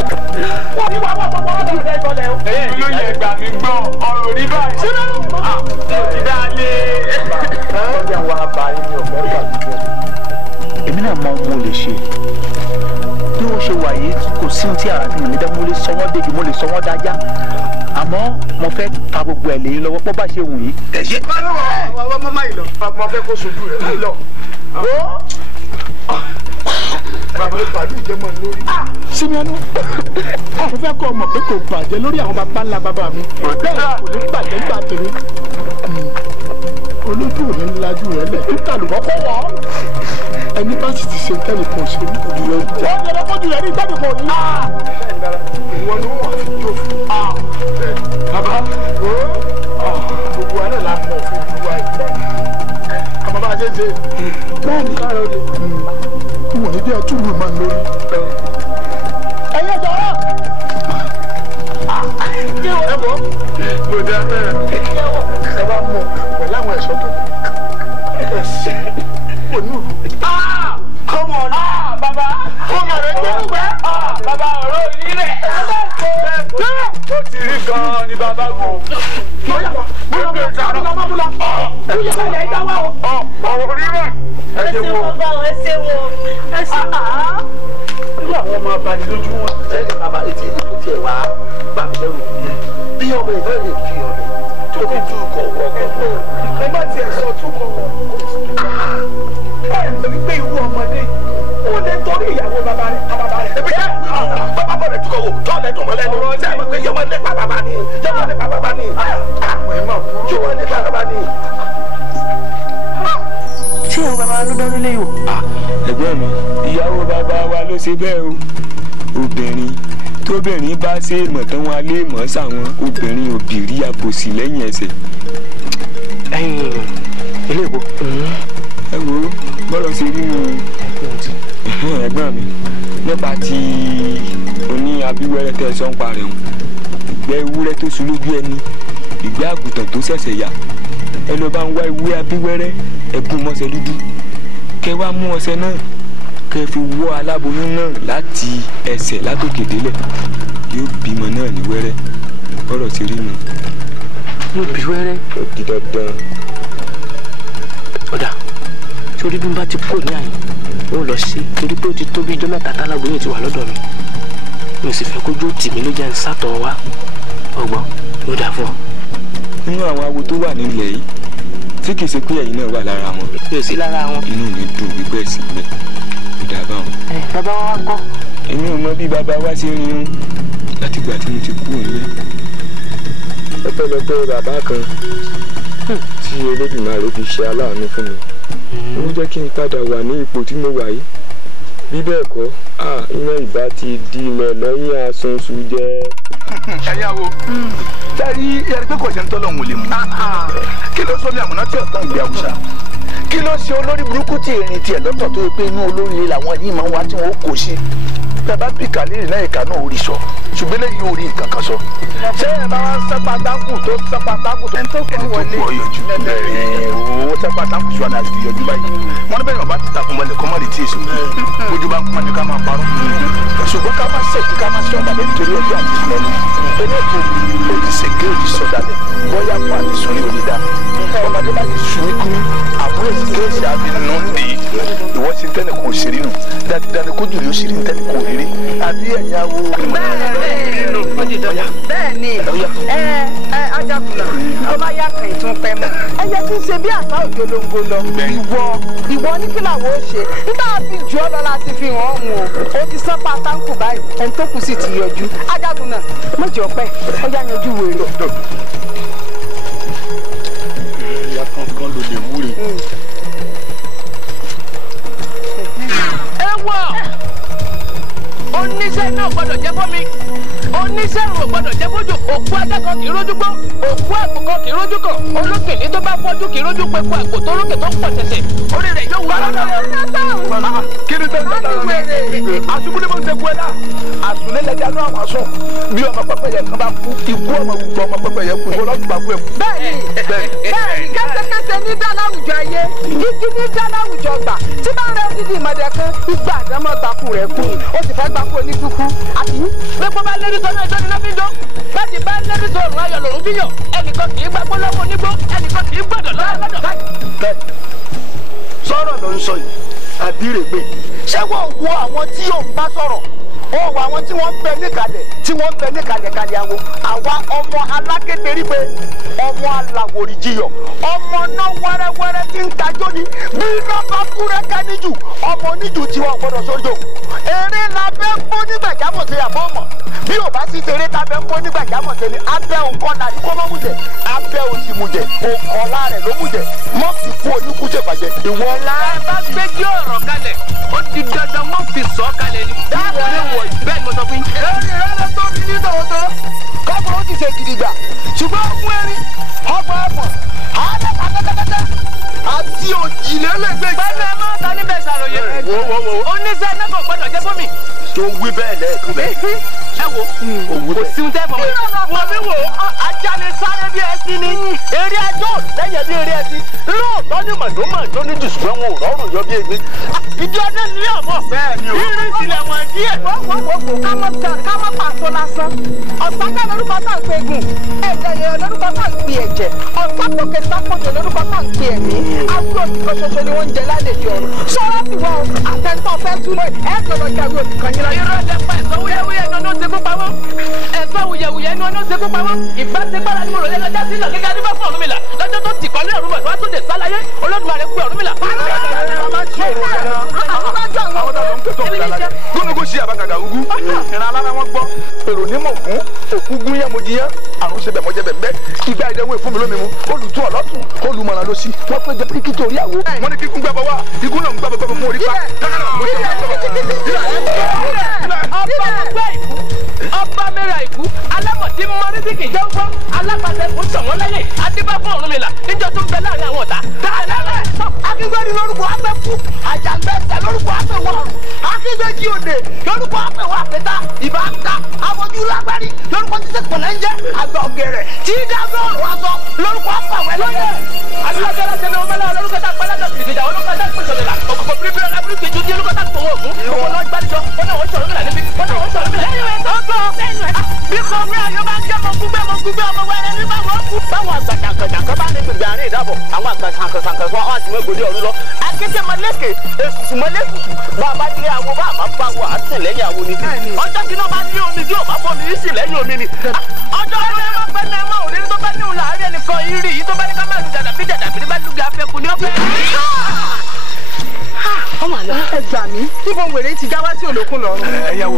wọ́n ní wàá wọ́n bọ́ wọ́n lọ́dọ̀ ẹ̀ tọ́lẹ̀ o. ló yẹ gbà mí gbọ́ ọ̀rọ̀ rí báyìí. ti dá lé. ọjà wa bá yín ní ọ̀fẹ́ gbàgbé. èmi náà mọ ohun mo lè ṣe bí wọ́n ṣe wà yìí kò sí ohun tí ara mi ò ní dá mo lè sọ wọ́n débi mo lè sọ wọ́n dájá àmọ́ mo fẹ́ ta gbogbo ẹ̀ lẹ́yìn lọ́wọ́ pọ́ bá ṣe wù yí. ẹ ṣe. ọmọ máa yìí lọ. mo fẹ́ kó sojú rẹ̀ máa lọ. bàbá ìpàdé ìjẹmọ lórí. Simeonu àwọn fẹ́ kọ́ ọmọ pé kò bàjẹ́ lórí àwọn bàbá ńlá bàbá mi bẹ́ẹ̀ kò ní bàjẹ́ nígbà tèmi olójú ò ní lajú rẹ lẹ̀ níta lùbọ́ kọ́ wọ́ ẹni bá sì ti ṣe tẹ́lẹ̀ kan ṣe ní ojú rẹ jẹ́. wọ́n yẹ lọ́kọ́ ju rẹ ní tẹ́lẹ̀ kan yìí. ìwọ ni wọn fi jó fún. bàbá gbogbo alẹ́ la mọ̀ fún ìlú wa yìí. àmọ́ bá a ṣe ń ṣe. bẹ́ẹ̀ ni káàró de wọ́n ní bí ẹ túbú máa ń lórí. ẹ̀yẹ jọ̀wọ́. ẹ bọ̀ mo dá ẹ bá mọ̀ pẹ̀lú àwọn ẹ̀ṣọ́ tó kò ní ìlú. come on. bàbá. ọmọ rẹ gbẹ́rùgbẹ́. bàbá ọ̀rọ̀ yìí rẹ̀. ó ti rí gan-an ni bàbá gùn. gbogbo ìtàrọ̀ lọ́mọ́bùlà. kúyẹ́ bẹ̀rẹ̀ ẹ̀dá wa o. ọ̀rọ̀ rí rẹ̀. ẹ ṣe wo. ẹ ṣe wo. ẹ ṣe wo. irú àwọn ọmọ abanilójú wọn sẹ́yìn bàbá etí ìlú tiẹ̀ wá bà mí lẹ́rù bí ọmọ ìfẹ́ lè fi ọ̀rẹ́ tó fi tú kọ̀ wọ́kọ̀. ẹ má tiẹ̀ sọ túkọ̀ wọ̀. báyìí ló ní pé irú ọmọdé ó lè torí ìyàwó bàbá rẹ̀ bàbá rẹ̀. ebi jẹ́ bàbá bọ̀ rẹ̀ túkọ̀ wò tọ́lẹ̀ tó mọ́ lẹ́nu sẹ́yìn pé yọmọ nípa bàbá ni yọmọ nípa bàbá ni yọmọ nípa bàbá ni. ṣé ìyàwó bàbá ló dán nílé yìí o. ẹ̀gbọ́n mi ìyàwó bàbá wa ló ṣe bẹ́ẹ̀ o obìnrin tóbìnrin bá ṣe mọ̀ tán wọn alẹ́ mọ̀ sáwọn obìnrin òbírí àbòsí lẹ́yìn ẹsẹ̀. ẹ̀yin ilé ìbò. ẹ wo bọ́lọ̀ ṣe rí nu ẹ̀gbọ́n mi nípa ti oní abíwẹ́rẹ́ tẹ́ ẹ sọ ń parẹ́ wọn ìgbẹ́ ewúrẹ́ tó sun lójú ẹni ìgbẹ́ àgùntàn tó ṣẹ̀ṣẹ̀ yà ẹ lọ bá ń wá ewé abíwẹ́rẹ́ ẹ̀gún mọ́sẹ̀ dúdú kẹ wá mú ọṣẹ náà kẹ fi wọ́ aláboyún náà láti ẹsẹ̀ látòkè délẹ̀ yóò bímọ náà ní wẹ́rẹ́ bọ́lọ̀ ṣe rí nu. yóò bí wẹ́rẹ́. ó di dandan. ọ̀dà sórí bí n bá ti kúrò ní àyè ó lọ sí torí pé ó ti tó bí ijọ́ mẹ́ta táláboyún ti wà lọ́dọ̀ mi mi ò sì fẹ́ kójú tì mí ló jẹ́ ń sátọ̀ wá ọgbọ́n ló dà fún ọ. nínú àwọn awo tó wà nílẹ̀ yìí tí kìí ṣe pé ẹ̀yin náà wà lára wọn. mi ò sí lára wọn. inú mi dùn wípé ẹ̀sìn bẹ́ẹ̀ kò dà bá wọn. bàbá wa kọ́. èmi ò mọ bí bàbá wa ṣe rin un látìgbà tí mo ti kú òun ọpẹ́lọpẹ́ bàbá kan tí Elédùmarè fi ṣe aláàánú fún mi ó jẹ́ kí n padà wà ní ipò tí mo wà yìí bí bẹ́ẹ̀ kọ́ iná ìbá ti di ilẹ̀ lẹ́yìn asunṣu jẹ́. ẹ̀yàwó dárí yẹri pé kò jẹ́ ń tọ́lọ̀ ń wòlé mu kí ló sọ ní àmúná tí ọ̀tán ìgbé àwùsà kí ló ṣe olórí burúkú tí èrìn tiẹ̀ lọ́tọ̀ tó yẹ pé inú olórí làwọn yìí máa ń wá tí wọ́n kò sí bàbá bí kàlírì náà ìka náà orí sọ ṣùgbọ́n lẹ́yìn orí nǹkan kan sọ. ṣé ẹ bá wá sápá táǹkù tó sápá táǹkù tó ẹni tó kọ́ wọlé owó sápá táǹkù sọ àná àti ìyọjú báyìí wọn bẹ́ẹ̀ yàn bá ti takùn mọ́lẹ̀ kọ́ mọ́ lè tí èso ojú bá ń pọ́n ní ká máa parọ́ ṣùgbọ́n ká máa ṣèkí ká máa sọ̀dà lẹ́yìn torí ọjọ́ àti ìsúnmẹ́nu eléèkó ó ti ṣèké ó ti sọ̀dà lẹ̀ bóyá pa àti sùn ní onídà ọmọdé bá ti sùn ní kú àwọn èsì kéèsì àbí nù ń di ìwọ sí tẹ́lẹ̀ kò ṣeré nù dáadáa kó jùlọ sí tẹ́lẹ̀ kò rírí àbí ẹ̀yà wo. bẹ́ẹ̀ni ajagunna tó bá yá kan ìtún pẹ́ mọ́ ẹyẹ tí ń ṣe bí àṣà òjò lóńgó lọ ìwọ ní kí làwọn ó ṣe nígbà fi jù ọ lọ láti fi hàn ọ̀hún o ti sán pa táǹkù báyìí ẹni tó kù sì ti yọjú ajagunna méjì ọpẹ ọjà yanjú wèrè. ìyá kankan ló lè wúre. náà gbọ́dọ̀ jẹ́ fún mi oníṣẹ́rù ò gbọ́dọ̀ jẹ́ fójú òkú ajá kan kì í rójú gbó òkú àgbò kan kì í rójú kàn olókèlè tó bá fọ́jú kì í rójú pẹ̀kú àgbò tó rókè tó pọ̀ ṣẹ̀ṣẹ̀ orí rẹ̀ yóò wú lọ́dọ̀. kí ni tó ń tẹ̀lé àṣùkú ni mo ń ṣe kú ẹ dá àṣùlélẹ́jà náà wà sùn bí ọmọ pẹ́pẹ́yẹ kan bá kú ikú ọmọ gbogbo ọmọ pẹ́pẹ́yẹ kú ìwọ lọ́dún bá kú ẹ̀ kú. bẹ́ẹ̀ni kẹsẹkẹsẹ ní dá láwùjọ ayé igi ní dá láwùjọ gbà tí bá ń rẹ odidi ìmọ̀dẹ kan ìgbà àdámọ́ gbàkú rẹ̀ kú ó sì fẹ́ gbàkú oníkúkú àti. gbogbo bá lérí sọ́nà ìjọ ni lọ́fíńdó bájì bá lérí sọ òrùn ayọ̀ lòrùn fíyọ̀ ẹnìkan kì í gbàgbó lọ́wọ́ onígbó ẹnìkan kì í gbọ́dọ̀ lọ́dọ̀. bẹ́ẹ̀ sọ̀rọ̀ ló ń sọ yìí àbírègbè ṣé wọ́n wo àwọn tí yóò ń bá sọ̀rọ̀ ó wọ àwọn tí wọ́n ń bẹ níkàlẹ̀ kalẹ̀ àwo àwa ọmọ alákéterí pé ọmọ aláwòrì jiyọ̀ ọmọ náà wẹ́rẹ́wẹ́rẹ́ tí ń tajó ni bí iná bá kúrẹ́ kẹ́níjù ọmọ oníjù tí wọ́n gbọ́dọ̀ sójó eré la bẹ́ ń bó nígbàjámọ̀ sí àbọ̀ ọmọ bí ò bá sí eré ta bẹ́ ń bó nígbàjámọ̀ sí ni abẹ́ òǹkọ́ la ní kó mọ́ mú jẹ abẹ́ òsì mú jẹ òǹkọ́lá rẹ̀ ló mú jẹ mọ́ fi kú oníkú ṣèpàjẹ́ ìwọ ńlá. ẹ bá gbégi ọ̀rọ̀ kalẹ̀ ó di dandan wọ́n fi sọ kalẹ̀ ni. bẹ́ẹ̀ ni mo sọ fún yín. ẹ̀rín rẹ̀ lọ tó mi ní tòótọ́ kọ́kọ́ ó ti ṣe gidigba ṣùgbọ́n fún erin ọgbà ẹ̀fọ̀n àádọ́ kàtàkàtà àti òjìlélẹ́gbẹ̀ẹ́. pẹ̀lú ẹ máa ta níbẹ̀ ṣàròyé. oníṣẹ́ náà kò gbọ́dọ̀ jẹ́ fún mi. tó wí bẹ́ẹ̀ lẹ́ẹ̀kan bẹ́ẹ̀. ẹ wo kò sí ohun tẹ́ fọmọ. wọ́n mi wò ajá ni sáré bí ẹṣin ni eré ajọ́ lẹ́yìn bí eré ẹṣin lóòótọ́ ní màdómàdó ní jùsùn wọn ò rọrùn yọ bí egbin. ìdí ọdẹ nílé ọ̀bọ̀ irin tilẹ̀ wọ̀n díẹ̀. wọ́n ká má pàṣọ lásán ọ̀sánkà lórúkọ tá à ń pe gùn ẹ̀jẹ̀ yẹn lórúkọ tá à ń pe ẹ̀jẹ̀ ọ̀sánkòkè sákòjò lórúkọ tá à ń pe ẹ̀mí àbúrò òkìkan ṣoṣo ni wọ́n ń jẹ lálejò ọ̀run ṣọ́ra ti wọ àtẹ̀ntọ́ fẹ́ túnú ẹ̀ jọ̀rọ̀ jáwé òkìkan yín lọ. irọ́ lẹ pa ẹ̀sọ́ wúyẹ́wúyẹ́ ní ọdún ṣekú pamọ́ ẹ̀sọ́ wúyẹ́wúyẹ́ ní ọdún ṣekú pamọ́ ìbáṣepára ní mo rò lẹ́lọ́jà sí ìlọ kíkà nígbà fún Ọ̀rúnmìlà lọ́jọ́ tó tì kọ́lé Ọ̀rúnmìlà tó wá tó dé sálayé Olódùmarè pé Ọ̀rúnmìlà. gómìnà sí àbákàkà ugu ìran alára wọn gbọ́ èrò nímọ̀ fún òkú gún yẹn mo jiyàn àrùn ṣe bẹ̀ mọ́jẹ́ bẹ̀ bẹ́ ìgbà ìdẹ́wọ́ ìfún mi lómi mu olùtún ọ̀lọ́tún olùmọ̀ràn ló sí wọ́n pé jẹ́ kíkí torí àwo wọ́n ní kíkún gbàgbọ́ wá ikú náà ń gbàgbọ́ gbàgbọ́ fún orí pa ọba mẹ́ra ìkú alámọ̀tí mọ́rídì kì í jẹ́ ń gbọ́ alápàṣẹ kò sọ̀wọ́n lẹ́yìn adébá fún Ọ̀rúnmìlà níjọ́ tó ń bẹ láàrin àwọn ọ̀tá. akíndéjì lórúkọ afẹ́kú àjàgbẹ́sẹ̀ lórúkọ afẹ́wọ̀ ọ̀run akíndéjì òde lórúkọ afẹ́wọ̀ àpẹta ìbáǹkà àwọjú lágbárí lórúkọ títí pẹ̀lẹ́ ń jẹ́ àgbà ọ̀gẹ̀rẹ̀ tí dágbọ́ ọ̀rọ̀ aṣọ lórúkọ afẹ́wẹ̀ lọ́yẹ̀. adúlájọ́ láti ẹni ọmọ náà lórúkọ tá a pẹ́ lájọ kìrìkìjà olórúkọ tá a pèsè ọ̀dẹ̀là òkùnkùn bíríbírí ọ̀la bíríkì ju olórúkọ tá a pọ̀ ògún òkùnkùn lọ́ọ́ gbádìjọ wọn náà wọ́n sọ̀rọ̀ mílà níbi wọn náà wọ́n sọ̀rọ̀ mílà. bí kò rí ayọ̀ bá ń jẹ́ mọ̀ gbígbé ọmọ wẹrẹ ní bá wọ́n kú. báwọn àgbàjàǹkàjàǹkà bá ní gbègbè àárín ìdábọ̀ àwọn àgbàjàǹkàjàǹkà wọn á ti mọ ìgbòdì ọ̀run lọ. akéde mọ̀lẹ́kẹ̀ èsùsù mọ̀lẹ́sùsù bá a bá nílé àwo bá a máa bá wo àti lẹ́yìn àwo ni. ọjọ́ kí náà bá ní omi tí ò bá bọ́ mi yìí sì lẹ́yìn omi ni. ọjọ́ ilé ẹ máa fẹ́ ní ẹ máa ò ní tó bá ní òun láàárín ẹnìkan yìí rí yìí tó bá ní ká máa lu jàdàbí bá lùgì afẹ́kù ní ọ̀fẹ́. ọmọ àlọ ẹ gbà mí níbo wèrè ti já wá sí olókun lọ́rùn. ẹyàwó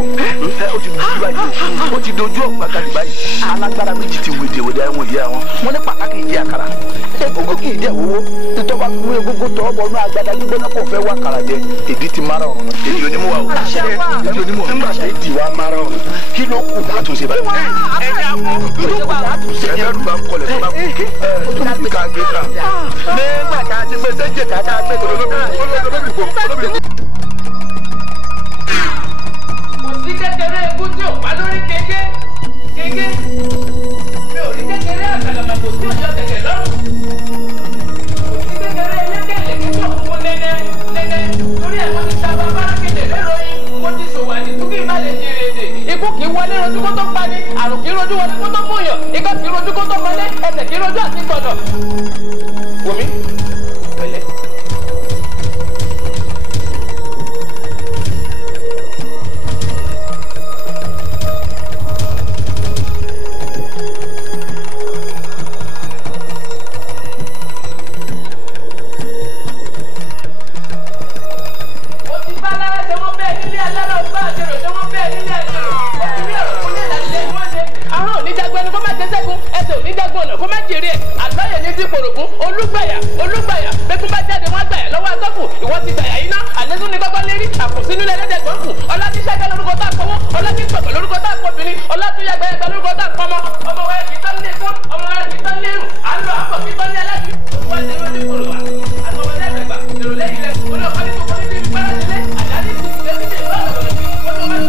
ó ti dojú ọgbà kàdí báyìí alágbára méjì ti wèdèwèdè àwọn ìyá wọn wọn ní pàtàkì ìdí àkàrà egungun kì í dẹ owó títọ́ba fún egungun tọ́ bọ̀ ní agbada gbígbóná pọ̀ fẹ́ wá kàrà jẹ èdè ti mara ọ̀run náà èdè onímọ̀ wa o èdè onímọ̀ nígbà tí èdè wa mara ọ̀run kí ló kù látúnṣe báyìí. ẹ̀yà ló bá ń kọlẹ̀ tó bá kú ké ó tún bí ká gbé ká nígbà tá a ti gbé sẹ́jẹ̀ ká tá a gbé kò sí kékeré ikú tí ò pa lórí kéke mi ò rí kékeré àgbàlagbà tí ò yọ kẹ̀kẹ́ lọ́rùn kò sí kékeré elékèlè tí ò fún nẹ́nẹ́ torí ẹ̀ wọ́n ti ta bàbá kéde léròyìn wọ́n ti sòwò àdìtú kí má lè jèrè èdè ikú kì í wọlé rojú kó tó pa ni àrùn kì í rojú wọlé kó tó múyàn ikọ́ kì í rojú kó tó wọlé ẹsẹ̀ kì í rojú àti gbọ̀dọ̀ wòmí pẹ̀lẹ́. lórúkọ tá a kọ́wọ́ ọlá tí ń pẹ̀pẹ̀ lórúkọ tá a kọ́ obìnrin ọlá tó yàgbẹ́ ẹgbẹ́ lórúkọ tá a kọ́ ọmọ wẹ́rẹ́ kì í tán lé fún ọmọ wẹ́rẹ́ kì í tán lérù àlọ́ àpọ̀ kì í tán lé aláàbí wọ́n ti lórí kòrò wá àtọwọ́lẹ́ ẹ̀gbẹ̀gbà èrò lẹ́yìn rẹ̀ olóòkọ́ ní kókó níbi ìpẹ́rẹ́ sílé àdáni ti ti ti ìlú àlọ́kọ̀lọ́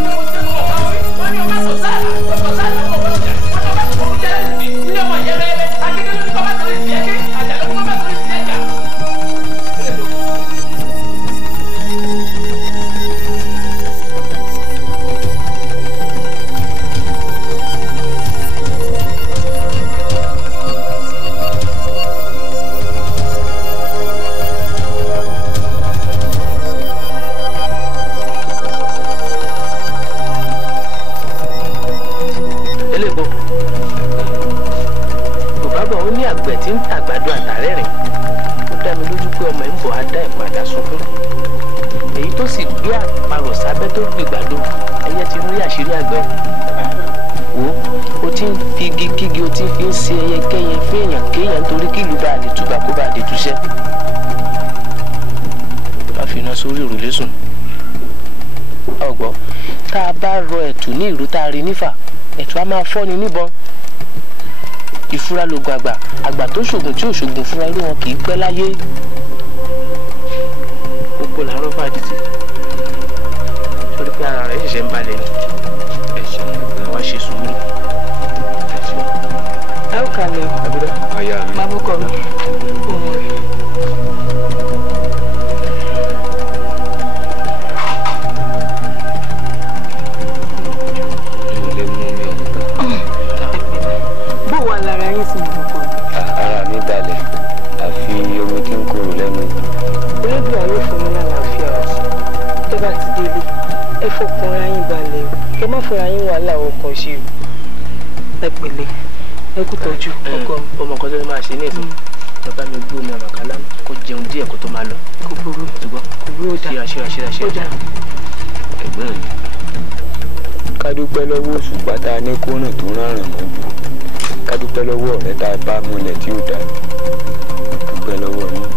ẹ̀tù á máa fọ́ni níbọn ìfura lògùn àgbà tó ṣògùn tí ò ṣògùn fúnra irú wọn kì í pẹ́ láyé gbogbo làárọ̀ fàdìtì sórí pé ara rẹ̀ ṣẹ̀ṣẹ̀ ń balẹ̀ ni àwa ṣe sùúrù. ẹ ó kalẹ̀ babúkọ mi òun rẹ̀. ẹ kú tọ́jú ọkọ ọmọ kan tó lè máa ṣe ní ìsìn bàbá mi gbó mi àmàkálá kó jẹun díẹ̀ kó tó máa lọ. kò burú ṣíra. ẹ̀gbọ́n mi ká dúpẹ́ lọ́wọ́ òṣùpá tá a ní kó rìn tó rárìn mọ́jú ká dúpẹ́ lọ́wọ́ ọ̀rẹ́ tá a bá múlẹ̀ tí ò dá dúpẹ́ lọ́wọ́ yín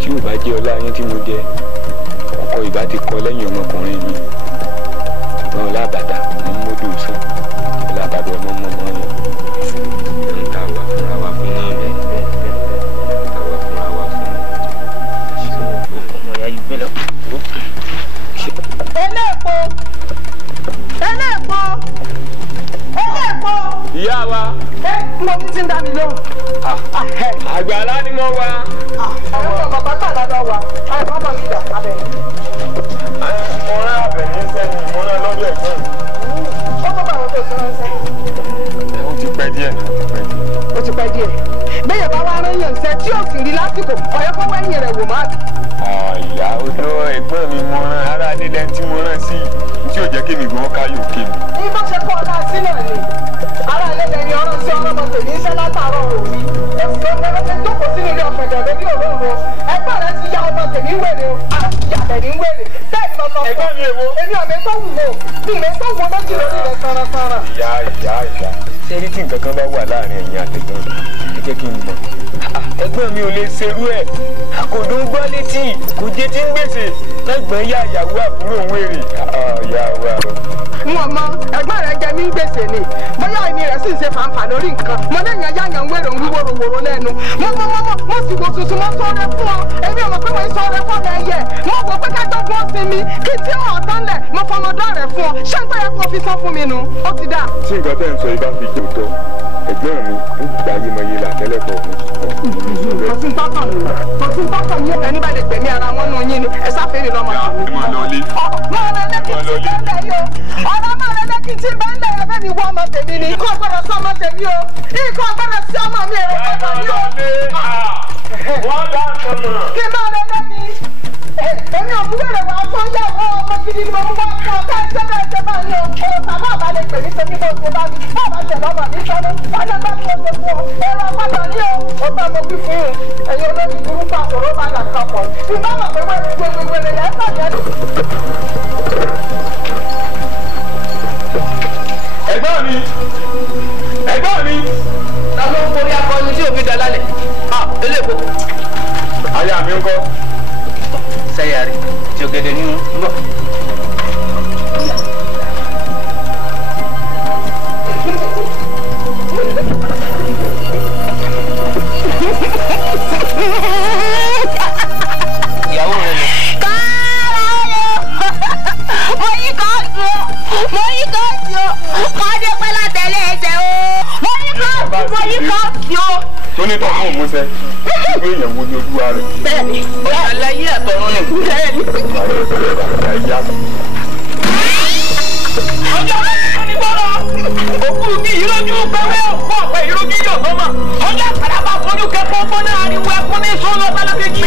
tí ò bá jẹ́ ọlá yín tí mo jẹ́ ọkọ ìbá ti kọ lẹ́yìn ọmọkùnrin mi ìbọn ọlábàtà ní mọ́dù sàn ọlábàdà ọmọ yẹn. ìyá wa. mo ní tí ń dá mi lóhùn. àgbàlá ni mo wá. àwọn ọmọ bàbá lọ́dọ̀ wa àwọn ọmọ mi dà abẹ. mo rán Àbẹ̀ní sẹ́yìn mo rán lọ́dọ̀ ẹ̀gbọ́n mi. ó tó bá àwọn tó sọ sẹ́yìn. ó ti pẹ́ díẹ̀ náà ó ti pẹ́ díẹ̀. bẹ́ẹ̀ bá wá rán yàn sẹ́ tí ó sì rí lásìkò ọ̀yọ́ kọ́ wẹ́yìn rẹ̀ wò má. ìyá odò ẹ̀gbọ́n mi mo rán ará nílẹ̀ tí mo rán sí tí ò jẹ́ kí mi gan káyọ̀ kí mi. bí bá ṣe kọ́ ọ̀la sílẹ̀ ni ara ẹlẹ́dẹ̀ ni ọ̀rọ̀ sí ọ̀rọ̀ mọ̀tò ní iṣẹ́ látàárọ̀ òbí ó sì ó mẹ́rẹ́tẹ́ jókòó sínú ilé ọ̀fẹ̀dẹ̀ lórí òróǹro ẹgbẹ́ rẹ ti ya ọmọ tèmi ń wèrè o àti ìyàbẹ̀ ní ń wèrè bẹ́ẹ̀ ni lọ́sọ̀ ẹgbẹ́ mi èwo. èmi ọ̀mẹ́ tó wù o bí ìmẹ́ tó wù lójú lórí rẹ̀ sanransanran. ìyá ṣé rí tí nǹkan kan bá wà láàrin ẹ̀yin àtẹ̀gbọ́n ẹ jẹ́ kí n mọ̀. ẹ̀gbọ́n mi ò lè ṣerú ẹ̀ àkòdó ń gbọ́ létí kò jẹ́ tí ń gbèsè lẹ́gbọ̀n yá ìyàwó àbúrò ń wèrè. ìyá wa o. wọn mọ ẹgbẹ́ rẹ jẹ mí ń gbèsè ni bóyá ẹni rẹ sì ń ṣe fàǹfà lórí nǹkan mo lẹ́yìn ayáyàn ń wèrè ń wíwòrò wòrò lẹ́nu mo sì wò tuntun mo sọ̀rọ̀ fún ọ èmi ò mọ̀ pé mo ń sọ̀rọ̀ fún ọ ẹyẹ mo wò pé kájọ́gbọ́n sinmi kí tí ò tán lẹ̀ mo fọmọdọ́ rẹ̀ fún ọ ṣé ń gbọ́dọ̀ kó fi sọ fún mi nu ó ti dà. tí nǹkan tẹ́ ń sọ ibà fi jòótọ́ ẹ̀gbọ́n mi ń gba ayémọye làtẹ́lẹ̀ pọ̀ kò sí tọ́kàn ní ẹni bá lè gbẹ̀mí ara wọn nù yín ni ẹ sáfẹ́rì lọ́mọ tèmi. ọ̀rọ̀ máa rẹ lẹ́kìn tí bẹ́ẹ̀ lẹ̀ ẹ bẹ́ẹ̀ mi wọ ọmọ tèmi ni ikú ọgbọ́dọ̀ sí ọmọ tèmi o ikú ọgbọ́dọ̀ sí ọmọ mi ẹ̀rọ ọgbọ́dọ̀ mi o. kí máa rẹ lẹ́ni èmi ò mú wẹ̀rẹ̀ wá fún yàwó ọmọ gidi ni mo mú wá fún ọ ká ẹ jẹ́ bẹ́ẹ̀ jẹ́ bá yín o tàbá àbá lè pè mí sẹ́mi bó ṣe bá mi bá àbá tẹ̀ lọ́mọ mi sọ́nù wájà bá mi ó ṣe fún ọ ẹ̀rọ ọgbọ́dọ̀ ní o ó bá mo wí fún un ẹ̀yin olórí burúkú àkòrò bá dà kan pọ̀ bí bá mọ̀ pé wẹ́rẹ̀ lẹ́sọ̀ yẹn. ẹ̀gbọ́n mi. ta ló ń borí akọni tí òfin dà lálẹ́ eléèpo. aya mi ń kọ́. sẹ́yà rẹ̀ tí ògèdè nínú ń bọ̀. onítọ̀ fún òmùsẹ́ ìwé ìyẹ̀wò ní olúwa rẹ̀. bẹ́ẹ̀ni ọ̀yà aláyé àtọ̀run ni. bẹ́ẹ̀ni. ọjọ́ ní bọ́lá òkú bí ìrójú pẹ́wẹ́ òkú ọ̀pẹ ìrójú yọ̀ lọ́mọ ọjọ́ àkàràbà fojú kẹ́kọ̀ọ́ fún náà ariwo ẹkún ní sọ́lọ́ tálákejì.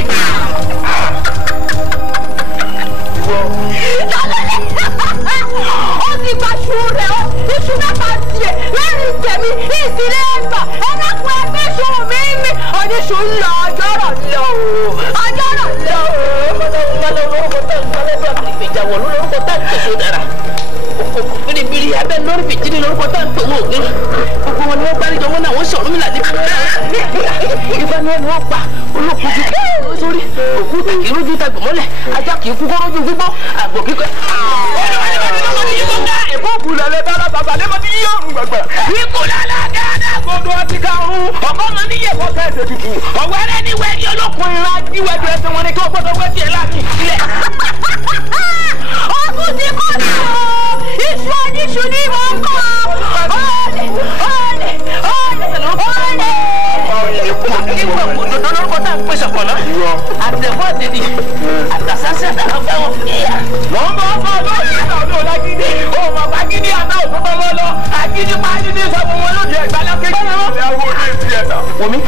ó ti gba ṣu rẹ̀ ó iṣu mẹ́ta tiẹ̀ lẹ́rìí tẹ̀mí ìsìlẹ̀ ẹ̀gbà ẹ̀dàkùn ẹgbẹ́ ṣu mi oníṣu ń lọ ọjọ́rọ̀ lọ ọjọ́rọ̀ lọ. lórúkọ tó ń sọlẹ̀ bí ọ̀tí ìgbéjàwó lórúkọ tó ń tẹ̀sọ̀ dára bìrìbìrì abẹ́ lórí fìjìrì lórúkọ tó ń tòwó ògiri gbogbo wọn ni wọ́n gbárí jọ wọn náà wọ́n sọ̀rọ̀ mi làdí. ìbá ni wọ́n pa olókùnjú sórí òkú kì í rójú tagbọ̀n mọ́lẹ̀ ajá kì í kú kọ́ rójú gbígbọ́ àgbò kíkọ́. ẹ̀kọ́ òkú lálẹ́ dára bàbá lẹ́mọ̀ tí yóò rún gbàgbà. ikú lálẹ́ dára gbọdọ̀ ọtí karùn-ún ọkọ ọmọ níyẹ̀ kọ́ kẹ́sẹ̀ tutù ọ̀wẹ́rẹ́ ní wẹ́ẹ̀dì olókùn ìran ajíwájú ẹsẹ̀ wọn ni kí wọ́n gbọ́dọ̀ wẹ́ẹ̀dì ẹ̀ láàkì sílẹ̀. ọkùn ti kọ́ ni o iṣu oníṣu ní mò ń kọ́ ọ̀ọ́lẹ̀ ọ̀ọ́lẹ̀ ọ̀ọ́lẹ̀ lórúkọ tá à ń pèsè ọ̀pọ̀lọ́ àtẹ̀wọ́ àtẹ̀dì àtàsásẹ́ àtàlọ́fẹ́ wọn fìyà. wọ́n bọ́ fọ́ lórí ìgbà ọdún lágídí òun ọ̀pá gídí àtà òkúta wọn lọ àgídí pàdé ní sọ́mu wọn lóde ẹ̀gbá lọ́kẹ́. ìyàwó ní ìsì ẹ̀sà. wọ́mi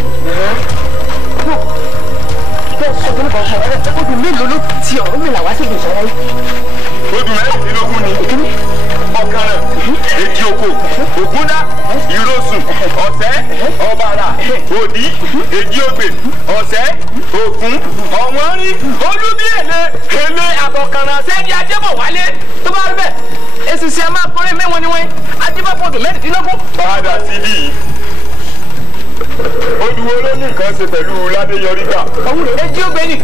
bẹ́ẹ̀ sọ fún ọkọ̀ ọ̀rẹ́ odù mélòó ló ti ọ̀rọ̀ mi là wá sí ìgbésọ̀ rẹ̀. odù mẹ́rìndínlógún ni ọ̀kàrẹ̀ èjì oko ògúndá ìrosùn ọ̀sẹ́ ọ̀bàrà òdì èjì ògbè ọ̀sẹ́ ògún ọ̀wọ́nrín olúbíèlé èlé àtọ̀kànrà sẹ́ni ajébọ̀ wálé tó bá rí bẹ́ẹ̀ èsìsì ẹ̀ máa kórè mẹ́wọ́n níwọ̀n adébáfọ́dù mẹ́rìndínlógún. padà síbí odùwó ló ní nǹkan ṣe pẹ̀lú ládéyọrí gbà. èjì ògbè ni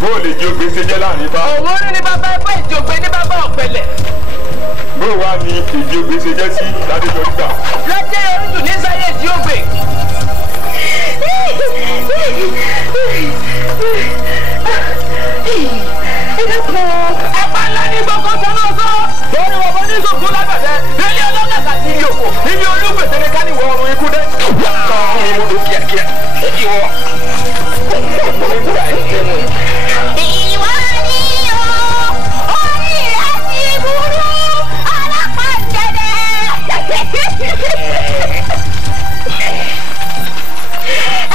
bó o lè jí ògbé ṣe jẹ́ láàrin bá. òwúrọ̀ ní bàbá ẹgbẹ́ ìjì ògbè ní bàbá ọ̀pẹ̀lẹ̀. bó o wá ní ìjì ògbé ṣe jẹ́ sí ládéyọrí gbà. lọ́jọ́ yorùbá ní sáyé ìjì ògbè. ẹ̀pà ńlá ní gbogbo sọ́nà sọ́. lórí wọn bọ́ ní sọ̀kún lágbàdẹ ilé ọlọ́gàgà sí ilé òkò ilé olúgbèsè ní káníwọ̀ ọ̀run ikú dé. kàn án mú kíákíá èyí wọ. ìwọ ni o orí rẹ ti burú alápàdé.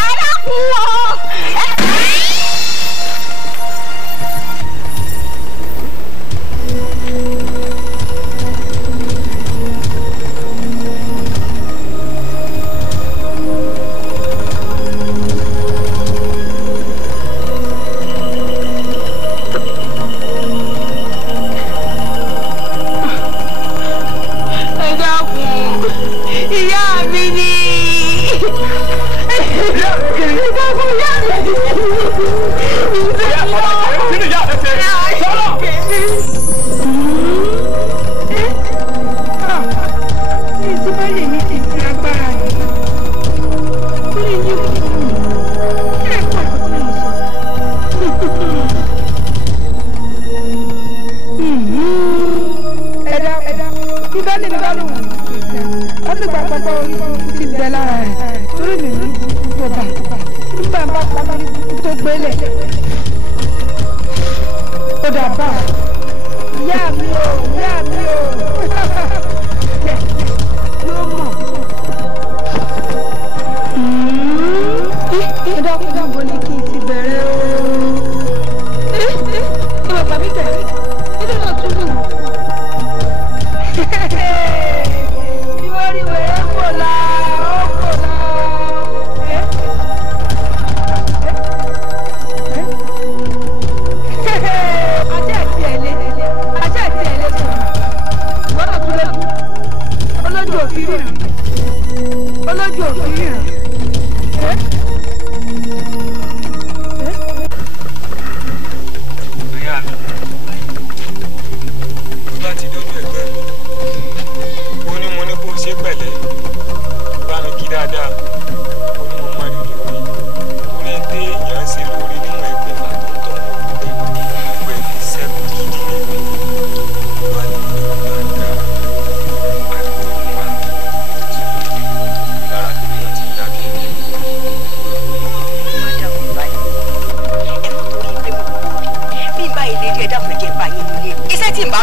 ẹ dákun o.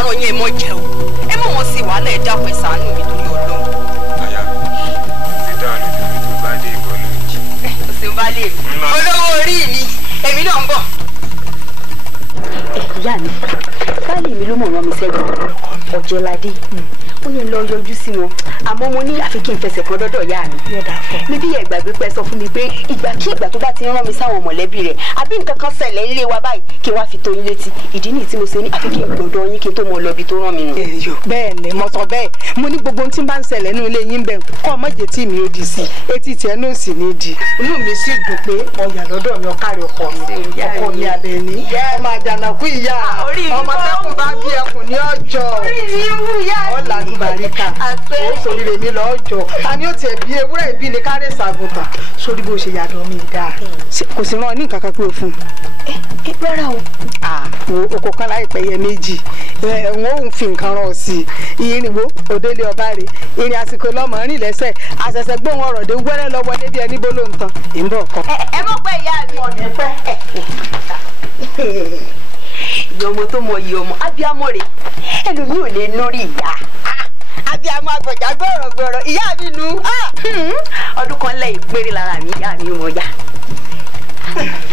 látàárọ̀ yẹn ẹ mọ̀ jẹ́ o ẹ mọ̀ wọ́n sí wàhálà ẹ dákun ẹ ṣàánú mi torí Ọlọ́run. àyà ti dá lójú mi tó bá dé ìwọ ló ń jí. kò sí bá lè rí olówó orí mi èmi náà ń bọ̀. ìyá mi báyìí mi ló mọ̀ rán mi sẹ́gun Ọ̀jẹ̀ládé ó ní lọ yọjú sí wọn àmọ́ mo ní àfi kí n fẹsẹ̀ kan dọ́dọ̀ ìyá mi. níbí ẹ̀gbàgbé pẹ́ sọ fún mi pé ìgbàkígbà tó bá ti rán mi sáwọn mọ̀lẹ́bí rẹ̀ àbí nǹkan kan ṣẹlẹ̀ ńlé wa báyìí kí wá fi tó yín létí ìdí nìyí tí mo ṣe ní àfi kí n gbọ́dọ̀ yín kí n tó mọ lọ ibi tó rán mi nù. bẹ́ẹ̀ ni mo sọ bẹ́ẹ̀ mo ní gbogbo ohun tí bá ń ṣẹlẹ̀ nínú ilé yín bẹ́ẹ̀ kọ́ ọmọ jẹ́ tí mi ò di sí etí tiẹ̀ náà sì ní di. inú mi sì dùn pé ọ̀yà lọ́dọ̀ mi ọ̀kárí ọkọ mi Àbẹ̀ní ọmọ àjànàkú ìyá ọmọ tẹ́kùn bá bí ẹkùn ní ọjọ́ ọ̀làdúbàríkà ó sòrí rèmi lọ́jọ́ ta ni ó tiẹ̀ bí ewúrẹ́ ìbí ni kárẹ̀ ṣàgùntàn sórí bó ṣe yàtọ̀ mi dáa kò sí rán ní nǹkan kan pé o fún un. ẹ rárá o. wo oko kan láìpẹ́ yẹ méjì wọn ò fi nǹkan rán ọ sí i ìrìnwó òdélé ọba rè ìrìn àsìkò lọmọ rìn lẹ́sẹ̀ àṣẹ̀ṣẹ̀ gbóhùn ọ̀rọ̀ dé wẹ́rẹ́ lọ wọlé bí ẹni bó ló ń tan ìbọn kan. ẹ mọ̀ pé ìyá mi ọ̀nà pẹ́ ìyá ọmọ tó mọ iye ọmọ abiyamọ rè ẹlòmíì ò lè lórí ìyá abiyamọ agbọ̀jà gbọ̀rọ̀gbọ̀rọ̀ ìyá mi nu ọdún kan lẹ́yìn péré lára mi ìyá mi mọ̀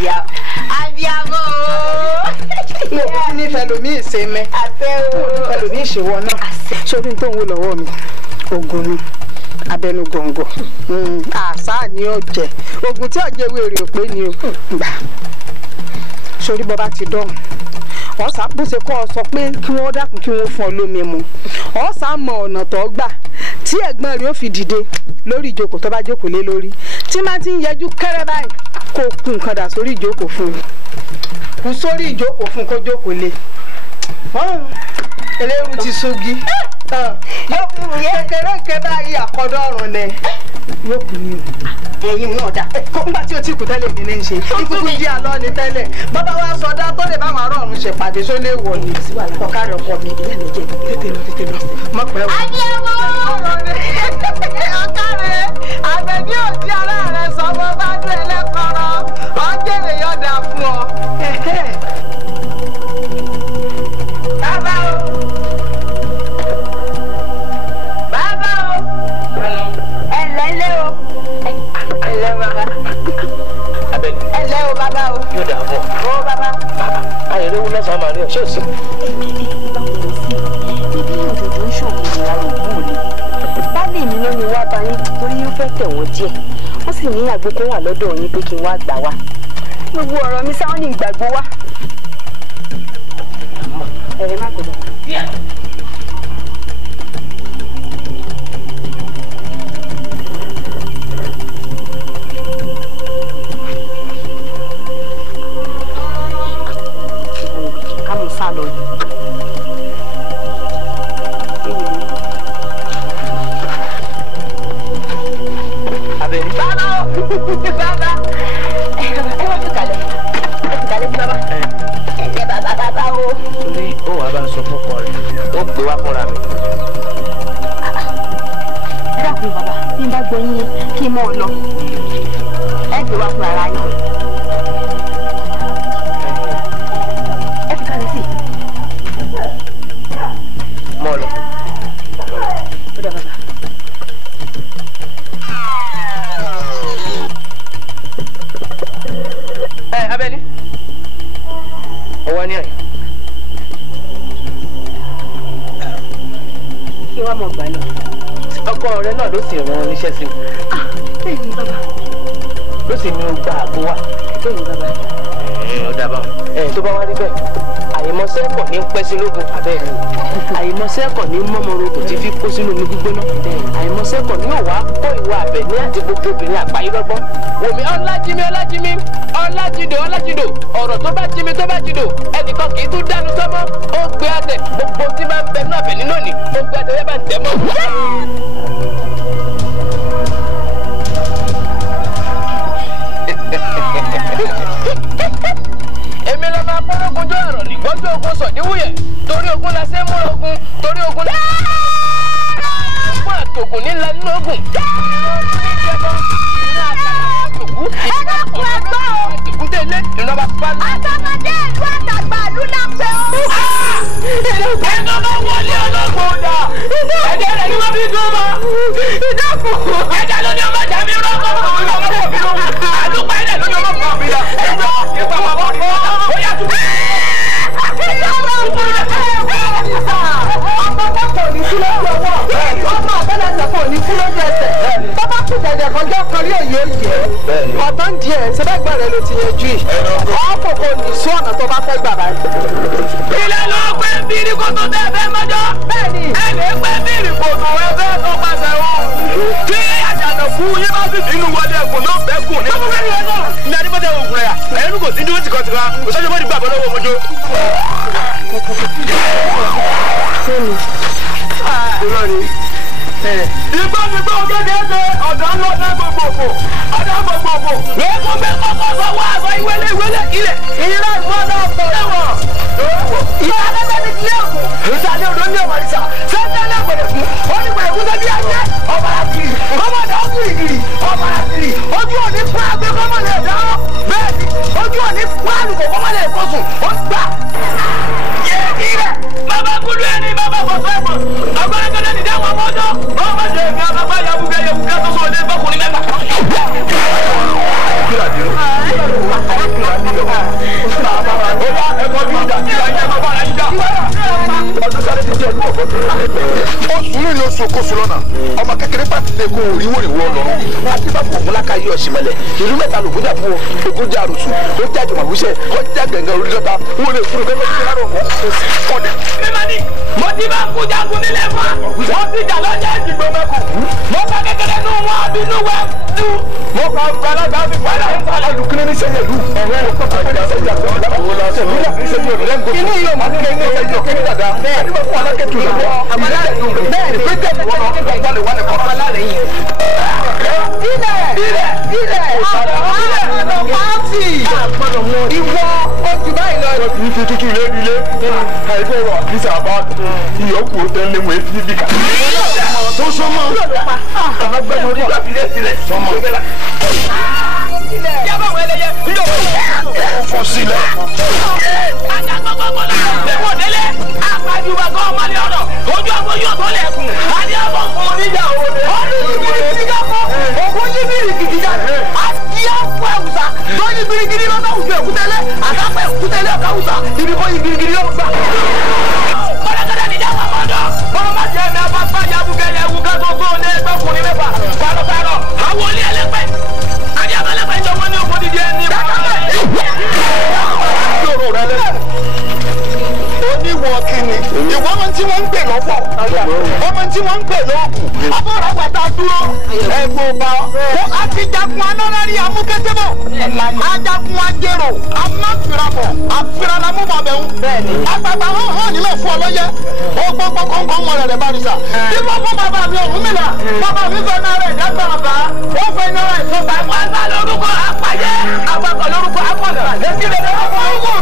ya abiyamọ o. mo kún nífẹ̀ẹ́ lomi ìṣe mẹ́ nífẹ̀ẹ́ lomi ìṣèwọ náà sórí tó ń wò lọ́wọ́ mi ogun ni abẹnú gọ̀ǹgọ̀ àṣà ni ọ̀jẹ̀ ogun tí ọ̀jẹ̀ wèrè ò pé ni o gbà sórí bọ́ bá ti dọ̀hùn ọ̀sà bó ṣe kọ́ ọ sọ pé kí wọ́n dákun kí wọ́n fún ọ lómi mu ọ̀sà mọ ọ̀nà tó gbà tí ẹ̀gbọ́n rẹ̀ ó fi dìde lórí ìjókòó tó bá jókòó lé lórí tí máa ti ń yẹjú kẹ́rẹ́ báyìí kó kú nǹkan dà sórí ìjókòó fún un kú sórí ìjókòó fún kó jókòó lé eléru ti sungi kékeré ńkẹ báyìí àkọ́dọ̀ ọ̀run lẹ yóò kú ni o ẹ̀yin náà dá nígbà tí o ti kú tẹ́lẹ̀ mi ní í ṣe ikú jí àlọ́ ni tẹ́lẹ̀ bàbá wa sọdá tó lè bá àwọn ará ọ̀run ṣèpàdé tó lè wọ̀ ni ọ̀kárẹ̀ ọkọ mi ìyá mi jẹ́ tètè lọ mọ̀ pẹ́ o. Abiyamọ ọ̀kárẹ̀ Àbẹ̀ní òjì ara rẹ̀ sọ bọ́ bá dé ẹlẹ́kọ̀ọ́rọ́ ọ̀jẹ̀rẹ̀ yọ̀dà fún ọ. Bàbá o. Bàbá o. Ẹ̀lẹ́ o. Ẹ̀lẹ́ bàbá. Àbẹ̀ní. Ẹ̀lẹ́ o bàbá o. Yóò dà fún ọ. Ó bàbá. Ayẹ̀rẹ́ wo lọ́sàn-án máa rí ọ ṣé o sí. ibi òdòdó ń ṣòwò ìyá òògùn ni baálé mi ló ní wá bá yín torí ó fẹ́ tẹ̀ wọ́n díẹ̀ wọ́n sì ní àgbo kan wà lọ́dọ̀ yín pé kí n wá gbà wá gbogbo ọ̀rọ̀ mi sáwọn ní ìgbàgbọ́ wá. ẹ̀rẹ̀ má gbọ́dọ̀. ká mo sá lọ yìí. Àbẹ̀ní. Bàbá o. Bàbá. Ẹ wá fi kalẹ̀. Ẹ fi kalẹ̀ sí bàbá. Ẹ̀jẹ̀ bàbá o. Torí ó wàá bá ń sọ fọ́kọ rẹ̀ ó pè wá fúnra mi. ẹ dákun bàbá bí n bá gbọ́ yín kí n mọ̀ ọ́ lọ ẹ gbé wá fún ara yín. ẹ fi kalẹ̀ sí i. Mọ́ ọ lọ. ó dà bàbá. Àbẹ̀ní. Ọwọ́ ní àyè. kí wàá mọ̀ gbà lọ. Ọkọ rẹ náà ló sì rán oníṣẹ́ sí mi. bẹ́ẹ̀ ni bàbá. Ló sì ní o gba àgbo wá. bẹ́ẹ̀ ni bàbá. Ọ̀dà bá tó bá wá rí bẹ́ẹ̀ àyèmọ́sẹ́ kọ̀ ní pẹ́ sí lógun abẹ́rẹ́ o àyèmọ́sẹ́ kọ̀ ní mọ́mọ́rogò tí fi kó sínú omi gbígbóná àyèmọ́sẹ́ kọ̀ ní òwà kó ìwà Àbẹ̀ní àti gbogbo obìnrin àpáyé lọ́gbọ́n wòmí ọlájímí ọlájídò ọ̀rọ̀ tó bá jímí tó bá jìdò ẹnìkan kì í tún dánu sọ́mọ́ ó gbé àtẹ gbogbo tí máa ń bẹ náà Àbẹ̀ní lónìí ó gbé àtẹ yẹ́ bá ń tẹ̀ mọ́. Èmi lọ máa pọ́nrọ́gun jọ ọ̀rọ̀ nígbọ́jú ogun sọ̀díwúyẹ̀ torí ogun la ṣe ń múra ogun torí ogun la fún àtògùn nílá nínú ogun. ẹ̀dọ́kun ẹgbẹ́ o. Ìkúté ilé ìrọ̀bà pálí. àtọmọdé ìlú àtàgbà ìlú náà pé o. ẹ̀tọ́ bá wọlé ọlọ́gbọ̀n dà ẹ̀jẹ̀ rẹ̀ ni wọ́n fi dùn mọ́. ẹ̀jẹ̀ ló ní ọmọ jà mí rọ́ọ̀kọ̀ fún mi ọmọ pọ̀ mi lọ. àdúgbò ẹ̀jẹ̀ ló ní ọmọ pọ̀ mi lọ. ìgbà bàbá ọ̀pọ̀ ó yà tún. ọmọ kò ní kú lójú ọwọ́ ọmọ àbẹ́lẹ̀sẹ̀ kò ní kú lójú ẹsẹ̀ bàbá kù dẹ̀dẹ̀ kọjá kan rí òye òye ọ̀tọ́ ń di ẹ̀ sẹ́dẹ̀gbà rẹ̀ ló ti yanjú yìí ọ̀pọ̀ kò ní sí ọ̀nà tó bá fẹ́ gbà báyìí. ilé ló pé bírí kó tó tẹ́ fẹ́ mọ́jọ́ ẹ lè pé bírí kò tó ẹ fẹ́ tó pàṣẹ wọn. kí àjànà kú yín bá sì bínú wọlé ẹkùn náà fẹ́ kùn ní. ọmọ bẹ́ẹ̀ ni ẹ náà ní adébọ́tẹ̀ ògùn rẹ̀ ẹ̀yẹ́nu kò sí dúró tìkọ̀tìkọ̀ òṣèlú mọ́ni gbàgbọ́ lọ́wọ́ mọ́jọ́. ìgbàgbọ́ gẹ́gẹ́ ṣe ọ̀dọ́ ńlọ́dá gbogbogbò ọ̀dọ́ gbogbogbò. lẹ́kọ̀ọ́ bẹ́ẹ̀ kọ́kọ́ sọ wá àgbà ìwélé ilẹ̀. ìrírá ìfọ́dọ̀ ọ̀pọ̀ ẹ̀wọ̀n. ìsàlẹ̀ ní ilé ògùn. ìsàlẹ̀ odò ní ọmọ ìsà. sẹ́ńtẹ̀ ní ọ̀gbẹ̀dẹ̀kùn. ó ní gbẹ̀dẹ̀kùn sẹ́bí ajé. ọba àkìrì. ọmọdé ọ̀gìrìgìrì. ọba àkìrì. ojú òní fún agbé kọ́mọlẹ̀ dáhùn. bẹ́ẹ̀ ni ojú òní fún àlùkò kọ́mọlẹ̀ ìkọsùn. ó gbà. yéèkìrẹ̀ bàbá kúlú ẹni bàbá bọ̀sọ̀ ẹ̀mọ̀. agbárakẹ́lẹ́ nìdá wọn mọ́tò. ọmọ jẹ́ ìgbà bàbá yabuga tó sọ ọdẹ bọ́kùnrin mẹ́ta. oṣù ní oṣù kóso lọ́nà ọmọ kékeré bá ti lè kó oríwòrì wọ lọ́rùn àti bá fún òun lákàyè ọ̀sìnmẹ́lẹ̀ ìlú mẹ́ta ló gbọ́dọ̀ fún ogún jà rùsù ó jà jùmọ̀ wíṣẹ́ ó jà gẹ̀ngẹ̀ orí lọ́ta wọ́n lè fún un kẹ́kẹ́ sí láàrọ̀ mọ́ kọ́dẹ̀. mímani mo ti bá kú jagun nílẹ̀ fún wa wọ́n ti jà lọ́jà ìdìbò mẹ́kù mo bá kékeré nù wọn àbínú wẹ́ tú. mo kà gbalaga fi padà ń fa alùpùpù ní sẹ́yìn ìlú ọ̀rẹ́ òkúta ìjà sẹ́yìn àti ọ̀dà òwò la sẹ́yìn nígbà tí sẹ́yìn òdòdó ń gòkè. inú yóò máa kéde ní ẹjọ́ kéde dada ẹni bá fún alákẹ́tù lọ́wọ́ àmàlẹ́ bẹ́ẹ̀ ni pété wọn náà wọn wọlé wọlé kọ́ alárẹ̀ yìí. ilẹ̀ àgbọ̀dọ̀ pàtì ìwọ ojú báyìí lọ. kì í fi tútù lé nílé àìfẹ́ rọ̀ àkísà bá ìyókù tẹ́lẹ̀ wọ́n fi bí ká. tó sọmọ àgbẹ̀mọ̀ nígbà fi lé sílẹ̀ sọmọ. yàbọ̀ wẹ̀lẹ̀ yẹ fọ sílẹ̀. àjàgbọ́gbọ́gbọ́ la lẹ́wọ̀n délé àpàjùbà kọ́ ọmọdé ọ̀dọ̀ ojú àbọ̀ yóò tó lẹ̀kùn adé àbọ̀ fún oníjà òde. ọdún yìí jáfọ́ ògùn yìí bìrìkìtì jáde àti àpò ẹ̀wùsà tó yí birigidi lọ́dọ̀ òjò èkútẹ́lẹ̀ àtàpọ̀ èkútẹ́lẹ̀ ọ̀gá òsà ibi kò yí birigidi lọ́dọ̀ gbà. kọ́lẹ́kọ́lẹ́ níjà wà mọ́dọ̀ wọ́n má jẹ́ ẹ̀mí abáfá yabugẹ yẹwu kátó tó ní ẹgbẹ́ kùnrin mẹ́fà pàrọ̀pàrọ̀ àwọn olé ẹlẹ́pẹ́ àdé abẹ́lẹ́pẹ́ jọ wọ́n ní òkú dídí ẹni oníwọ̀ kìíní ìwọ ọmọ tí wọ́n ń pè lọ́fọ̀ ọmọ tí wọ́n ń pè lọ́ọ̀kù abọ́ra gbàtà dúró ẹ̀gbọ́n ọba kó àtijagun anọ́lárí amúkẹ́tẹ́bọ̀ ajagun ajérò amáfìrabọ̀ àfìralamúbọ̀bẹ̀hún agbàgbà hàn nílẹ̀ fún ọlọ́yẹ ọgbọ́gbọ́ kọ̀ọ̀kan mọ̀ rẹ̀ barisa bí wọ́n fún bàbá mi ọ̀hún mìíràn bàbá mi fẹ́ náà rẹ̀ dágbàràbà ó fẹ́ náà rẹ̀ sọ́ta wọ́n sá lórúkọ apayẹ àgbàkọ̀ lórúkọ apọ̀nà èsì lè lọ́wọ́ ọ̀hún.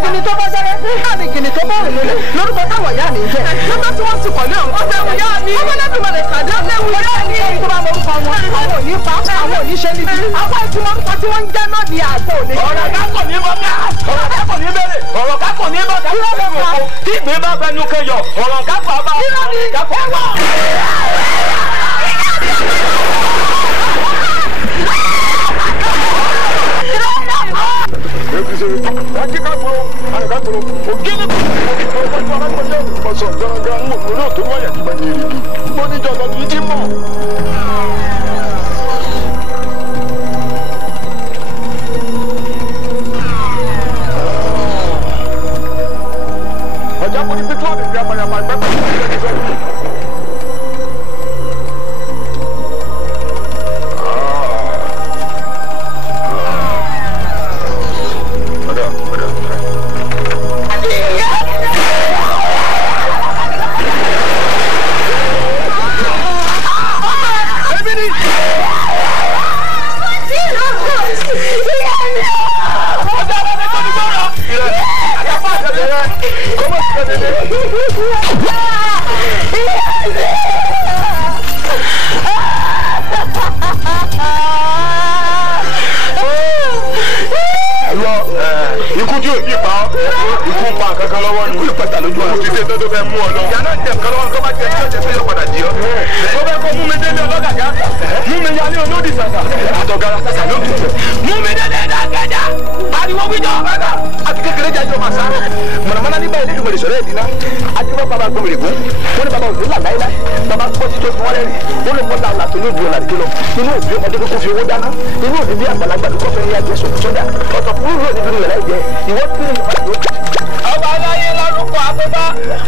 Gini tó bá jẹrẹ, àmì gini tó bá rìn lólè, lórúkọ táwọn ìyá mi jẹ. Lọ́jọ́ tí wọ́n ti kọ̀ ní ọ̀hún. Ọ̀sẹ̀ wù yá mi. Ọmọ lẹ́dùn mọ̀lẹ̀ kàdé ọ̀sẹ̀ wù yá mi. Tó bá lórúkọ wọn, àwọn ò ní pa, àwọn ò ní ṣe níbi. Àwọn ìtumọ̀ orúkọ tí wọ́n ń jẹ́ náà ní àgbọ̀ òní. Ọ̀rọ̀ ká kò ní bọ́ ká, ọ̀rọ̀ ká kò ní bẹ̀rẹ̀, ọ̀rọ̀ ká kò ní bọ́ ká. Tí ìgbín bá fẹnu kẹyọ, ọ̀rọ̀ ká kò bá. Ká kò wá. fẹ́ mú ọ lọ. ìyá náà jẹ nǹkan lọ́wọ́ tó bá jẹ tí ọ̀jẹ̀ fẹ́ yọ padà jí ọ. mo fẹ́ kó mú mi délé ọlọ́gàgá mú mi yálé olódì sàṣà àtọ̀gàrà sàṣà lódì jẹ. mú mi délé ẹ̀dàgàjà ariwo wíjọ. àti kékeré jáde ọmọ àṣà mọ̀nàmọ́ná ní báyìí nínú ìṣòro ìdínà adébọ́ bàbá gbòmìnir gún wọ́n ní bàbá òdò là láíláí bàbá gbọ́ títí ó fi wọ́n rẹ́rìn wọ́n ló mọ́ta àlà tó ní ìdúró làdí lọ inú òbí ọmọdé kókó fi owó dáná inú òbí bí àgbàlagbà ló kọ́ fẹ́ ní àjẹsọ sọ́jà ọ̀tọ̀ kúrú ló ní ìdúró láì jẹ ìwọ́n tí ní ìfọ̀dọ̀. ọba aláyé lórúkọ àpẹta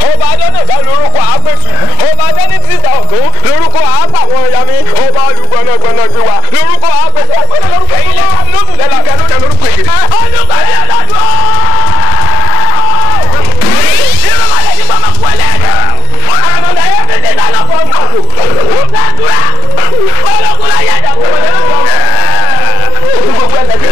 ọba adẹ́nìbá lórúkọ àpẹtù ọba adẹ́nì títa ọ̀tún lórúkọ àpàwọn yami ọba olùgbọ̀nàgbọ̀nà gbé wa lórúkọ àpẹtù lórúkọ ilé lórúkọ èdè. olùkọ́ni ọlọ́dún ìrọ̀lẹ́ ní bàbá kú ẹlẹ́dẹ̀ àmọ̀dá yẹn fi dídá lọ́pọ̀ ọ̀gbọ̀n òkúta olókùn láyé ìdàgbò wọlé lọ́pọ̀. gbogbo ẹ̀sẹ̀ bí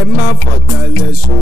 ẹ má fọ̀dàlẹ̀ sùn.